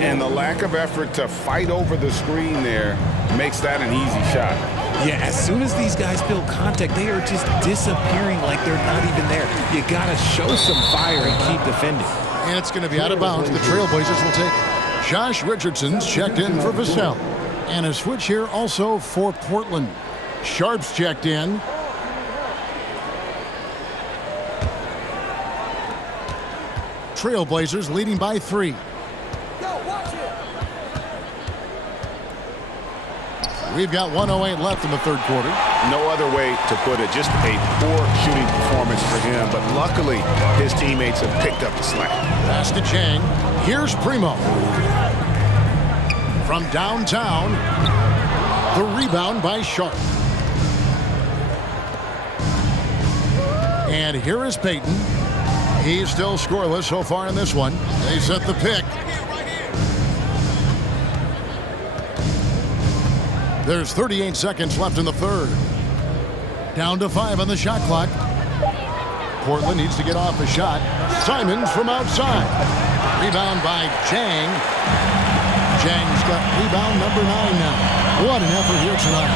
And the lack of effort to fight over the screen there makes that an easy shot. Yeah, as soon as these guys feel contact, they are just disappearing like they're not even there. You got to show some fire and keep defending. And it's going to be out of bounds. The Trailblazers will take it. Josh Richardson's checked in for Vassell. And a switch here also for Portland. Sharp's checked in. Trailblazers leading by 3. We've got 1:08 left in the third quarter. No other way to put it. Just a poor shooting performance for him. But luckily, his teammates have picked up the slack. Pass to Chang. Here's Primo. From downtown, the rebound by Sharp. And here is Payton. He's still scoreless so far in this one. They set the pick. There's 38 seconds left in the third. Down to 5 on the shot clock. Portland needs to get off a shot. Simons from outside. Rebound by Jang. Jang's got rebound number 9 now. What an effort here tonight.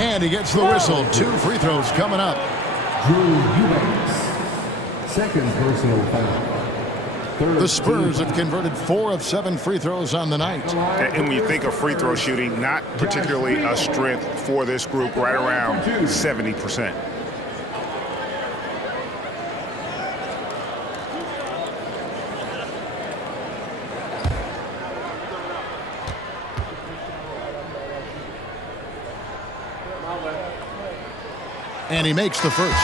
And he gets the whistle. 2 free throws coming up. Drew Eubanks. Second personal foul. The Spurs have converted 4 of 7 free throws on the night. And when you think of free throw shooting, not particularly a strength for this group, right around 70%. And he makes the first.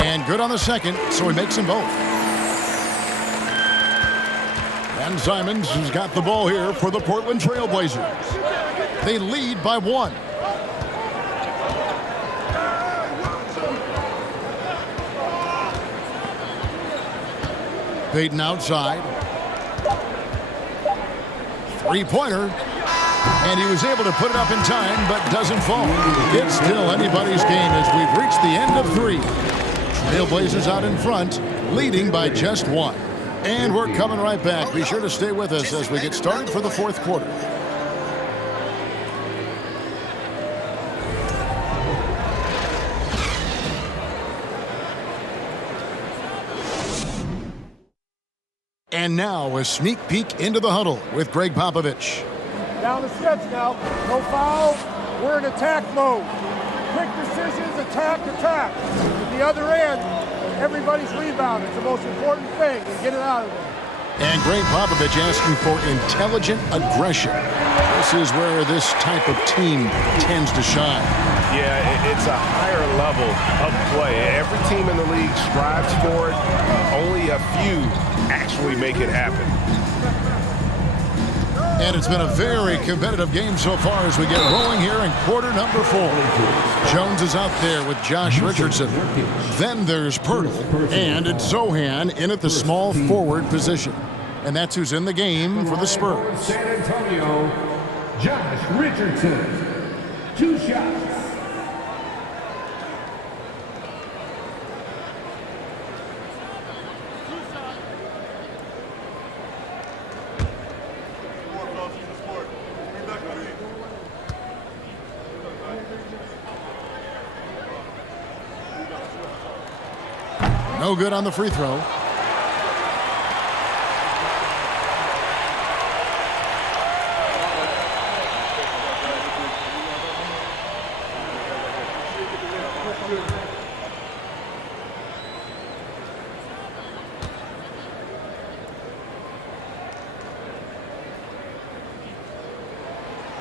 And good on the second, so he makes them both. And Simons has got the ball here for the Portland Trail Blazers. They lead by 1. Payton outside. Three-pointer. And he was able to put it up in time, but doesn't fall. It's still anybody's game as we've reached the end of 3. Trailblazers out in front, leading by just 1. And we're coming right back. Be sure to stay with us as we get started for the 4th quarter. And now a sneak peek into the huddle with Greg Popovich. Down the stretch now. No foul. We're in attack mode. Quick decisions, attack. At the other end, everybody's rebound. It's the most important thing, and get it out of there. And Greg Popovich asking for intelligent aggression. This is where this type of team tends to shine. Yeah, it's a higher level of play. Every team in the league strives for it. Only a few actually make it happen. And it's been a very competitive game so far as we get rolling here in quarter number 4. Jones is out there with Josh Richardson. Then there's Pirtle, and it's Zohan in at the small forward position. And that's who's in the game for the Spurs. San Antonio, Josh Richardson. 2 shots. No good on the free throw.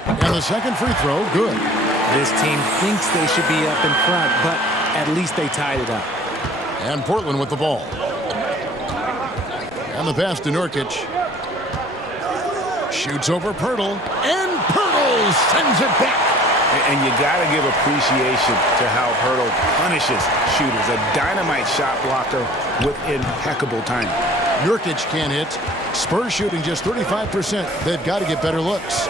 And the second free throw, good. This team thinks they should be up in front, but at least they tied it up. And Portland with the ball. And the pass to Nurkic. Shoots over Pirtle. And Pirtle sends it back. And you got to give appreciation to how Pirtle punishes shooters. A dynamite shot blocker with impeccable timing. Nurkic can't hit. Spurs shooting just 35%. They've got to get better looks.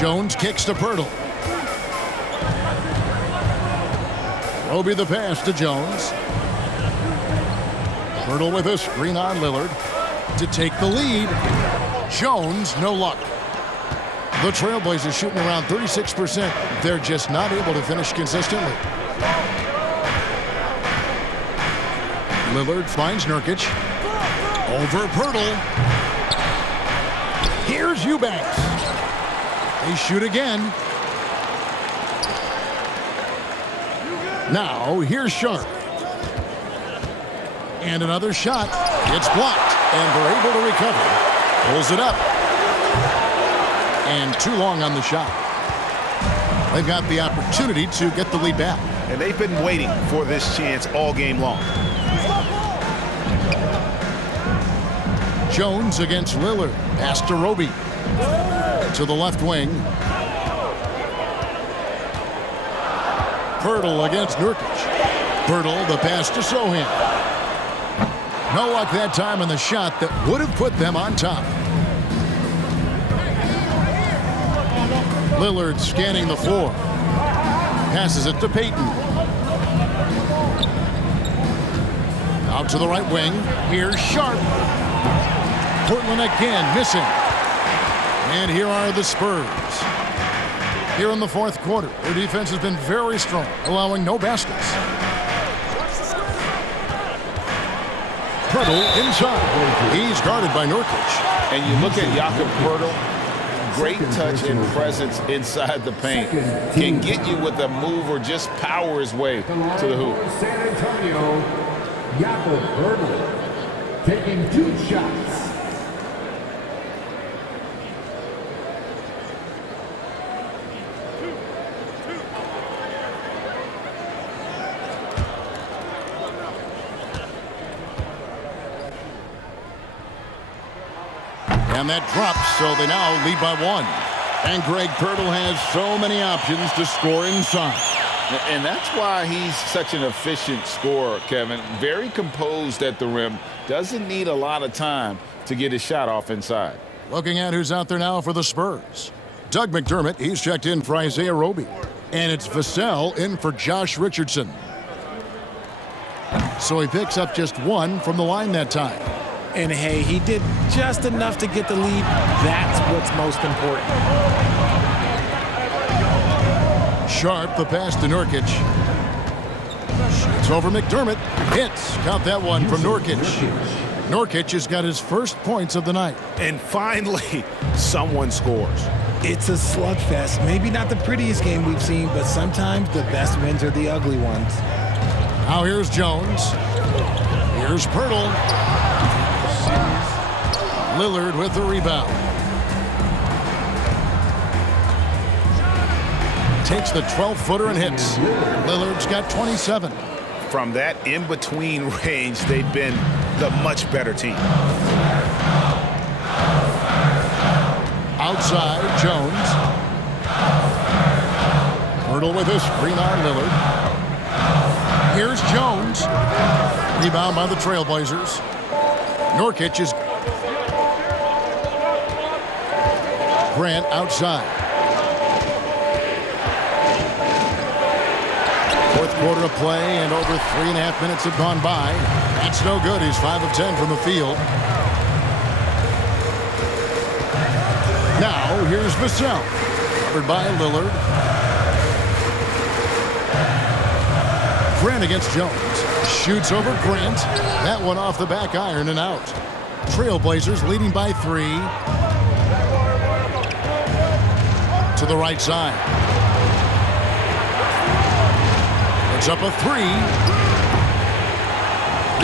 Jones kicks to Pirtle. Roby the pass to Jones. Pirtle with a screen on Lillard to take the lead. Jones, no luck. The Trailblazers shooting around 36%. They're just not able to finish consistently. Lillard finds Nurkic. Over Pirtle. Here's Eubanks. They shoot again. Now, here's Sharp. And another shot. It's blocked, and they're able to recover. Pulls it up. And too long on the shot. They've got the opportunity to get the lead back. And they've been waiting for this chance all game long. Jones against Lillard. Pass to Roby. To the left wing. Pirtle against Nurkic. Pirtle, the pass to Zohan. No luck that time on the shot that would have put them on top. Lillard scanning the floor. Passes it to Payton. Out to the right wing. Here's Sharp. Portland again missing. And here are the Spurs. Here in the 4th quarter, their defense has been very strong, allowing no baskets. Pirtle inside. He's guarded by Nurkic. And you look at Jakob Pirtle, great touch and presence inside the paint. Can get you with a move or just power his way to the hoop. San Antonio, Jakob Hurdle, taking 2 shots. And that drops, so they now lead by 1. And Greg Pirtle has so many options to score inside. And that's why he's such an efficient scorer, Kevin. Very composed at the rim. Doesn't need a lot of time to get his shot off inside. Looking at who's out there now for the Spurs. Doug McDermott, he's checked in for Isaiah Roby. And it's Vassell in for Josh Richardson. So he picks up just 1 from the line that time. And hey, he did just enough to get the lead. That's what's most important. Sharp, the pass to Nurkic. Shoots over McDermott. Hits. Count that one from Nurkic. Nurkic has got his first points of the night. And finally, someone scores. It's a slugfest. Maybe not the prettiest game we've seen, but sometimes the best wins are the ugly ones. Now here's Jones. Here's Pirtle. Lillard with the rebound. Takes the 12-footer and hits. Lillard's got 27. From that in-between range, they've been the much better team. Outside, Jones. Pirtle with a screen on Lillard. Here's Jones. Rebound by the Trailblazers. Nurkic is Grant outside. Fourth quarter of play, and over 3.5 minutes have gone by. That's no good. He's 5 of 10 from the field. Now, here's Vassell. Covered by Lillard. Grant against Jones. Shoots over Grant. That one off the back iron and out. Trailblazers leading by 3. To the right side. It's up a 3.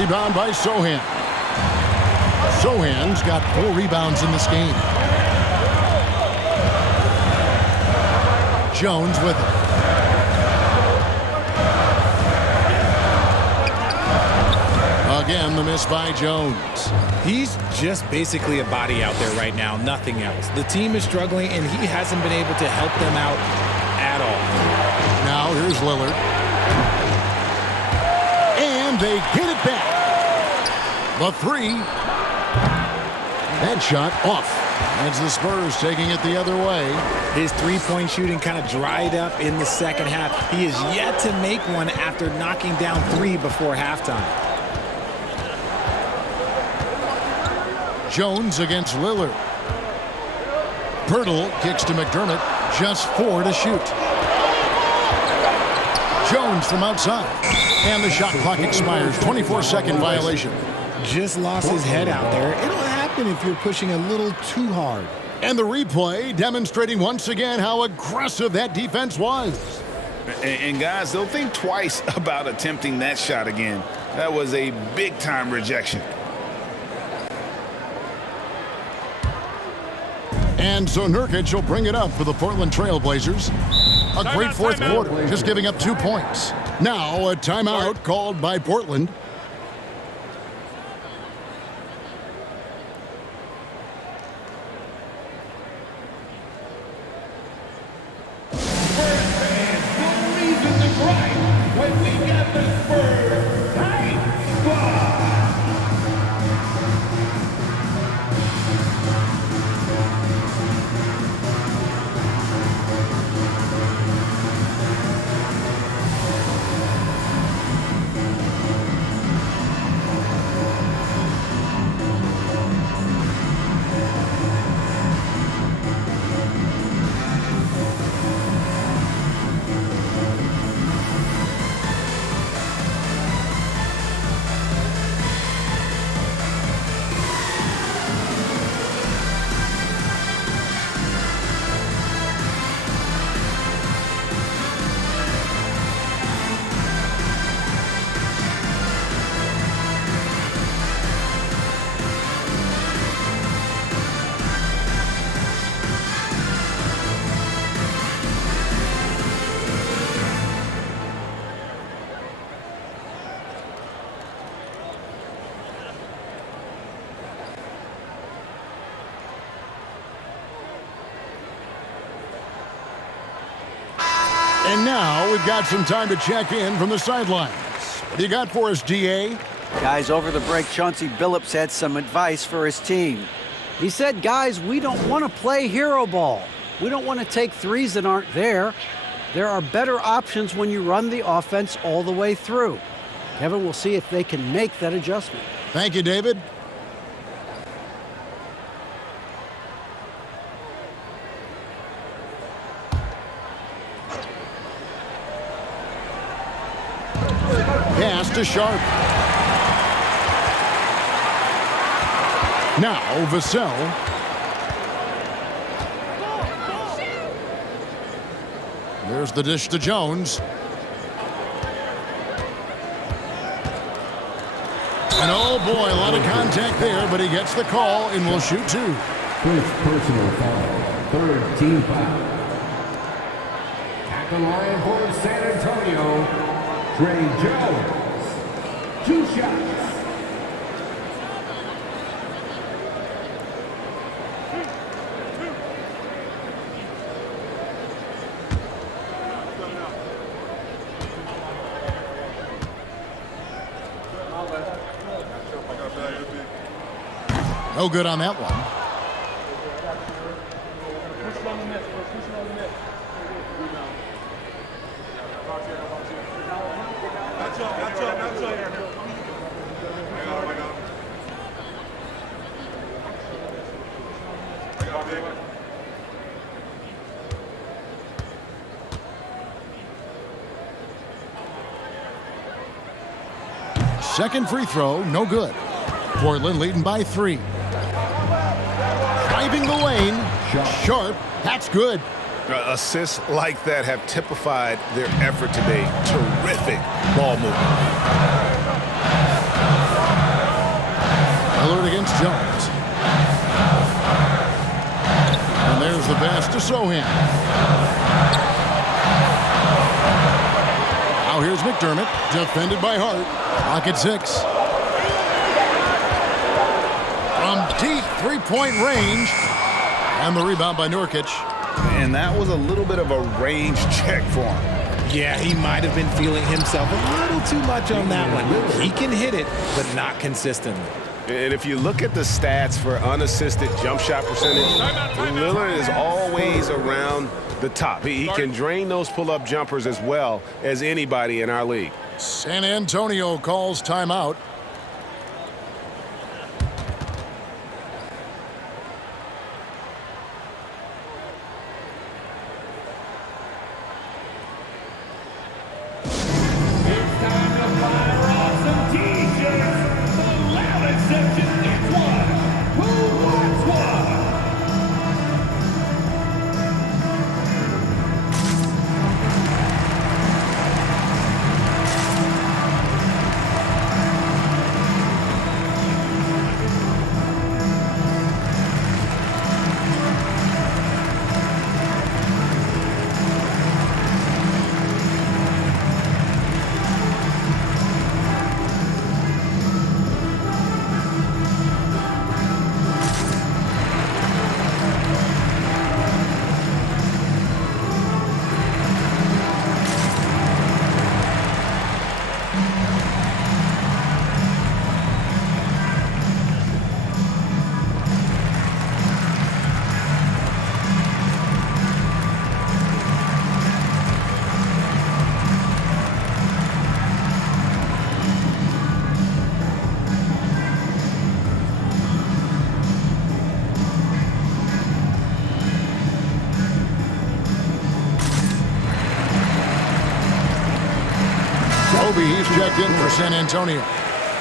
Rebound by Sohan. Sohan's got 4 rebounds in this game. Jones with it. Again, the miss by Jones. He's just basically a body out there right now, nothing else. The team is struggling, and he hasn't been able to help them out at all. Now here's Lillard. And they get it back. The 3. That shot off. That's the Spurs taking it the other way. His three-point shooting kind of dried up in the second half. He is yet to make one after knocking down 3 before halftime. Jones against Lillard. Pirtle kicks to McDermott. Just 4 to shoot. Jones from outside. And the shot clock expires. 24-second violation. Just lost his head out there. It'll happen if you're pushing a little too hard. And the replay demonstrating once again how aggressive that defense was. And guys, they'll think twice about attempting that shot again. That was a big-time rejection. And so Nurkic will bring it up for the Portland Trailblazers. A great fourth quarter, just giving up 2 points. Now a timeout called by Portland. And now we've got some time to check in from the sidelines. What do you got for us, DA? Guys, over the break, Chauncey Billups had some advice for his team. He said, guys, we don't want to play hero ball. We don't want to take threes that aren't there. There are better options when you run the offense all the way through. Kevin will see if they can make that adjustment. Thank you, David. Pass to Sharp. Now, Vassell. There's the dish to Jones. And oh boy, a lot of contact there, but he gets the call and will shoot two. First personal foul, third team foul. At the line for San Antonio, Trey Jones. 2 shots. No good on that one. Second free throw, no good. Portland leading by 3. Driving the lane, Sharp, that's good. Assists like that have typified their effort today. Terrific ball movement. Alert against Jones. And there's the pass to Sohan. Now here's McDermott, defended by Hart. Pocket 6. From deep three-point range. And the rebound by Nurkic. And that was a little bit of a range check for him. Yeah, he might have been feeling himself a little too much on that one. He can hit it, but not consistently. And if you look at the stats for unassisted jump shot percentage, Lillard is always around the top. He can drain those pull-up jumpers as well as anybody in our league. San Antonio calls timeout. He's checked in for San Antonio.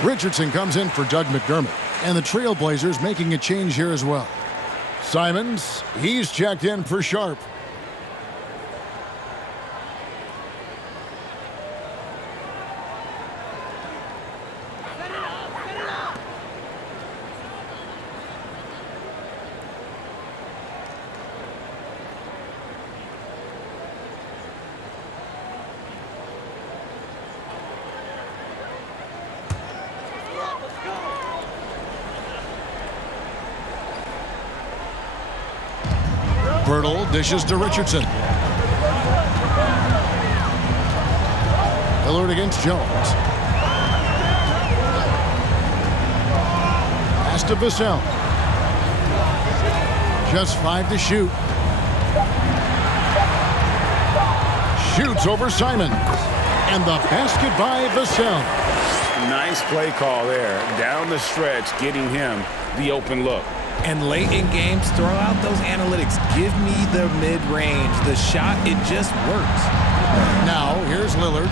Richardson comes in for Doug McDermott. And the Trailblazers making a change here as well. Simons, he's checked in for Sharp. Birtle dishes to Richardson. Lillard against Jones. Pass to Vassell. Just 5 to shoot. Shoots over Simon. And the basket by Vassell. Nice play call there. Down the stretch, getting him the open look. And late in games, throw out those analytics. Give me the mid-range. The shot, it just works. Now, here's Lillard.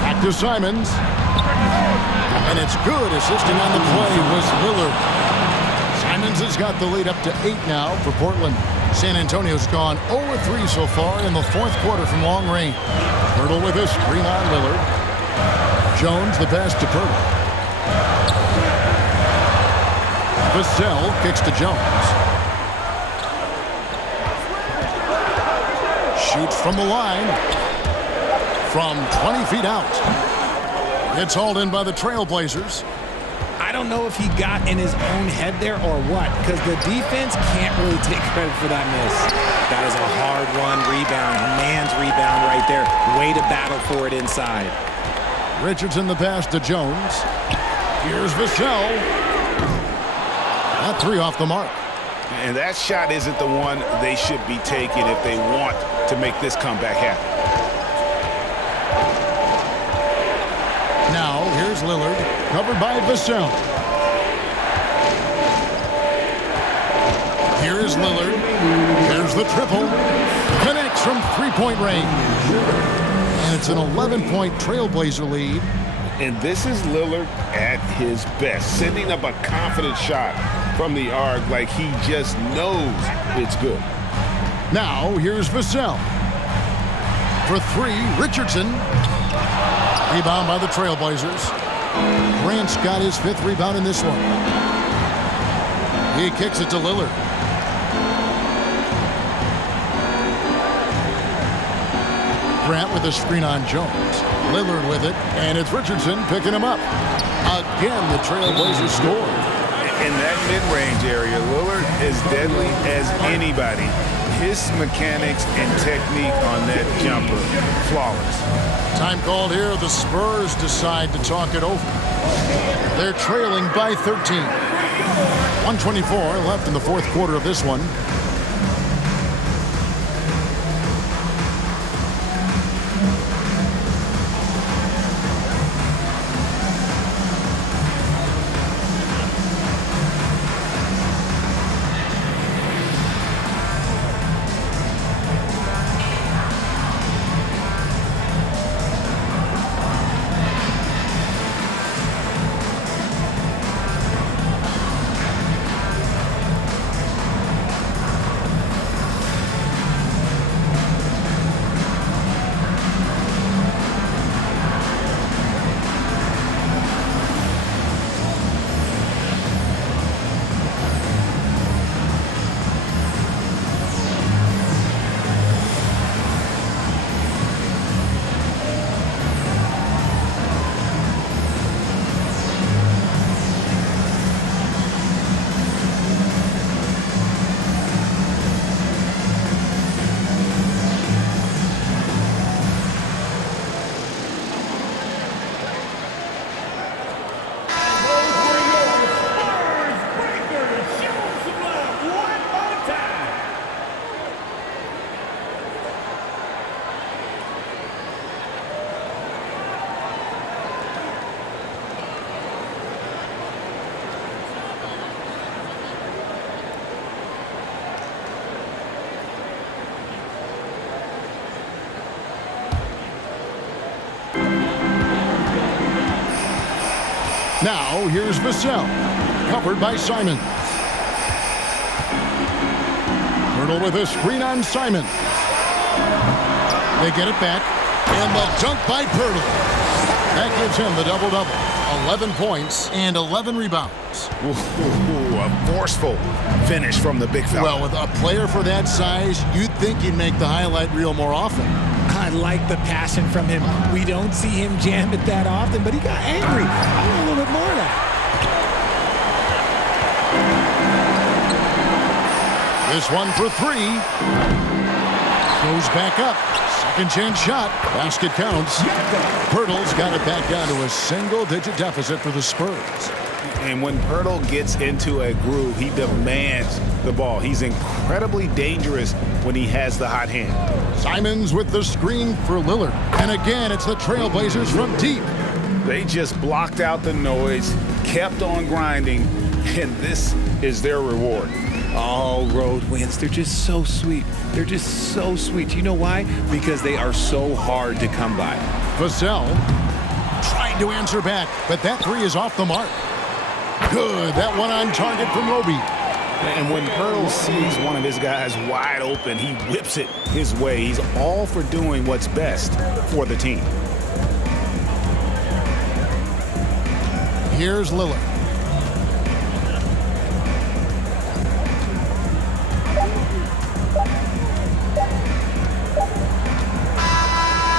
Back to Simons. And it's good. Assisting on the play was Lillard. Simons has got the lead up to 8 now for Portland. San Antonio's gone 0-3 so far in the fourth quarter from long range. Pirtle with a screen on Lillard. Jones the pass to Pirtle. Vassell kicks to Jones. Shoots from the line. From 20 feet out. It's hauled in by the Trailblazers. I don't know if he got in his own head there or what, because the defense can't really take credit for that miss. That is a hard-run rebound, man's rebound right there. Way to battle for it inside. Richardson the pass to Jones. Here's Vassell. That 3 off the mark. And that shot isn't the one they should be taking if they want to make this comeback happen. Now, here's Lillard, covered by Vassell. Here's Lillard. Here's the triple. Connects from 3-point range. And it's an 11-point Trailblazer lead. And this is Lillard at his best, sending up a confident shot from the arc like he just knows it's good. Now, here's Vassell. For 3, Richardson. Rebound by the Trailblazers. Grant's got his 5th rebound in this one. He kicks it to Lillard. Grant with a screen on Jones. Lillard with it, and it's Richardson picking him up. Again, the Trailblazers score. In that mid-range area, Lillard is deadly as anybody. His mechanics and technique on that jumper, flawless. Time called here. The Spurs decide to talk it over. They're trailing by 13. 1:24 left in the fourth quarter of this one. Now, here's Vassell, covered by Simon. Pirtle with a screen on Simon. They get it back, and the dunk by Pirtle. That gives him the double-double. 11 points and 11 rebounds. Ooh, a forceful finish from the big fella. Well, with a player for that size, you'd think he'd make the highlight reel more often. I like the passion from him. We don't see him jam it that often, but he got angry. I want a little bit more of that. This one for 3. Goes back up. Second chance shot. Basket counts. Pirtle's got it back down to a single-digit deficit for the Spurs. And when Pirtle gets into a groove, he demands the ball. He's incredibly dangerous when he has the hot hand. Simons with the screen for Lillard. And again, it's the Trailblazers from deep. They just blocked out the noise, kept on grinding, and this is their reward. All road wins. They're just so sweet. They're just so sweet. You know why? Because they are so hard to come by. Vassell trying to answer back, but that three is off the mark. Good. That one on target from Roby. And when Pirtle sees one of his guys wide open, he whips it his way. He's all for doing what's best for the team. Here's Lillard.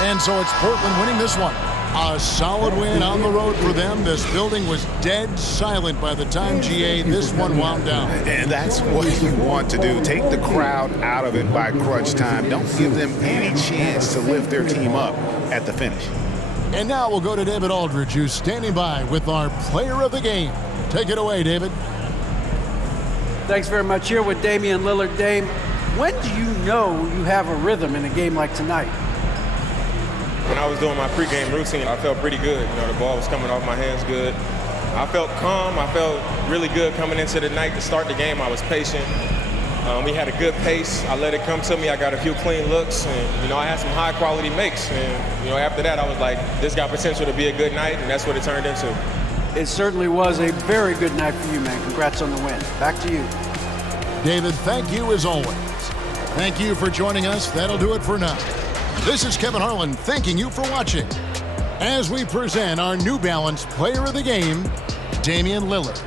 And so it's Portland winning this one. A solid win on the road for them. This building was dead silent by the time, GA, this one wound down. And that's what you want to do. Take the crowd out of it by crunch time. Don't give them any chance to lift their team up at the finish. And now we'll go to David Aldridge, who's standing by with our player of the game. Take it away, David. Thanks very much. Here with Damian Lillard. Dame, when do you know you have a rhythm in a game like tonight? When I was doing my pregame routine, I felt pretty good. You know, the ball was coming off my hands good. I felt calm. I felt really good coming into the night to start the game. I was patient. We had a good pace. I let it come to me. I got a few clean looks, and, you know, I had some high-quality makes. And, you know, after that, I was like, this got potential to be a good night, and that's what it turned into. It certainly was a very good night for you, man. Congrats on the win. Back to you. David, thank you as always. Thank you for joining us. That'll do it for now. This is Kevin Harlan thanking you for watching as we present our New Balance Player of the Game, Damian Lillard.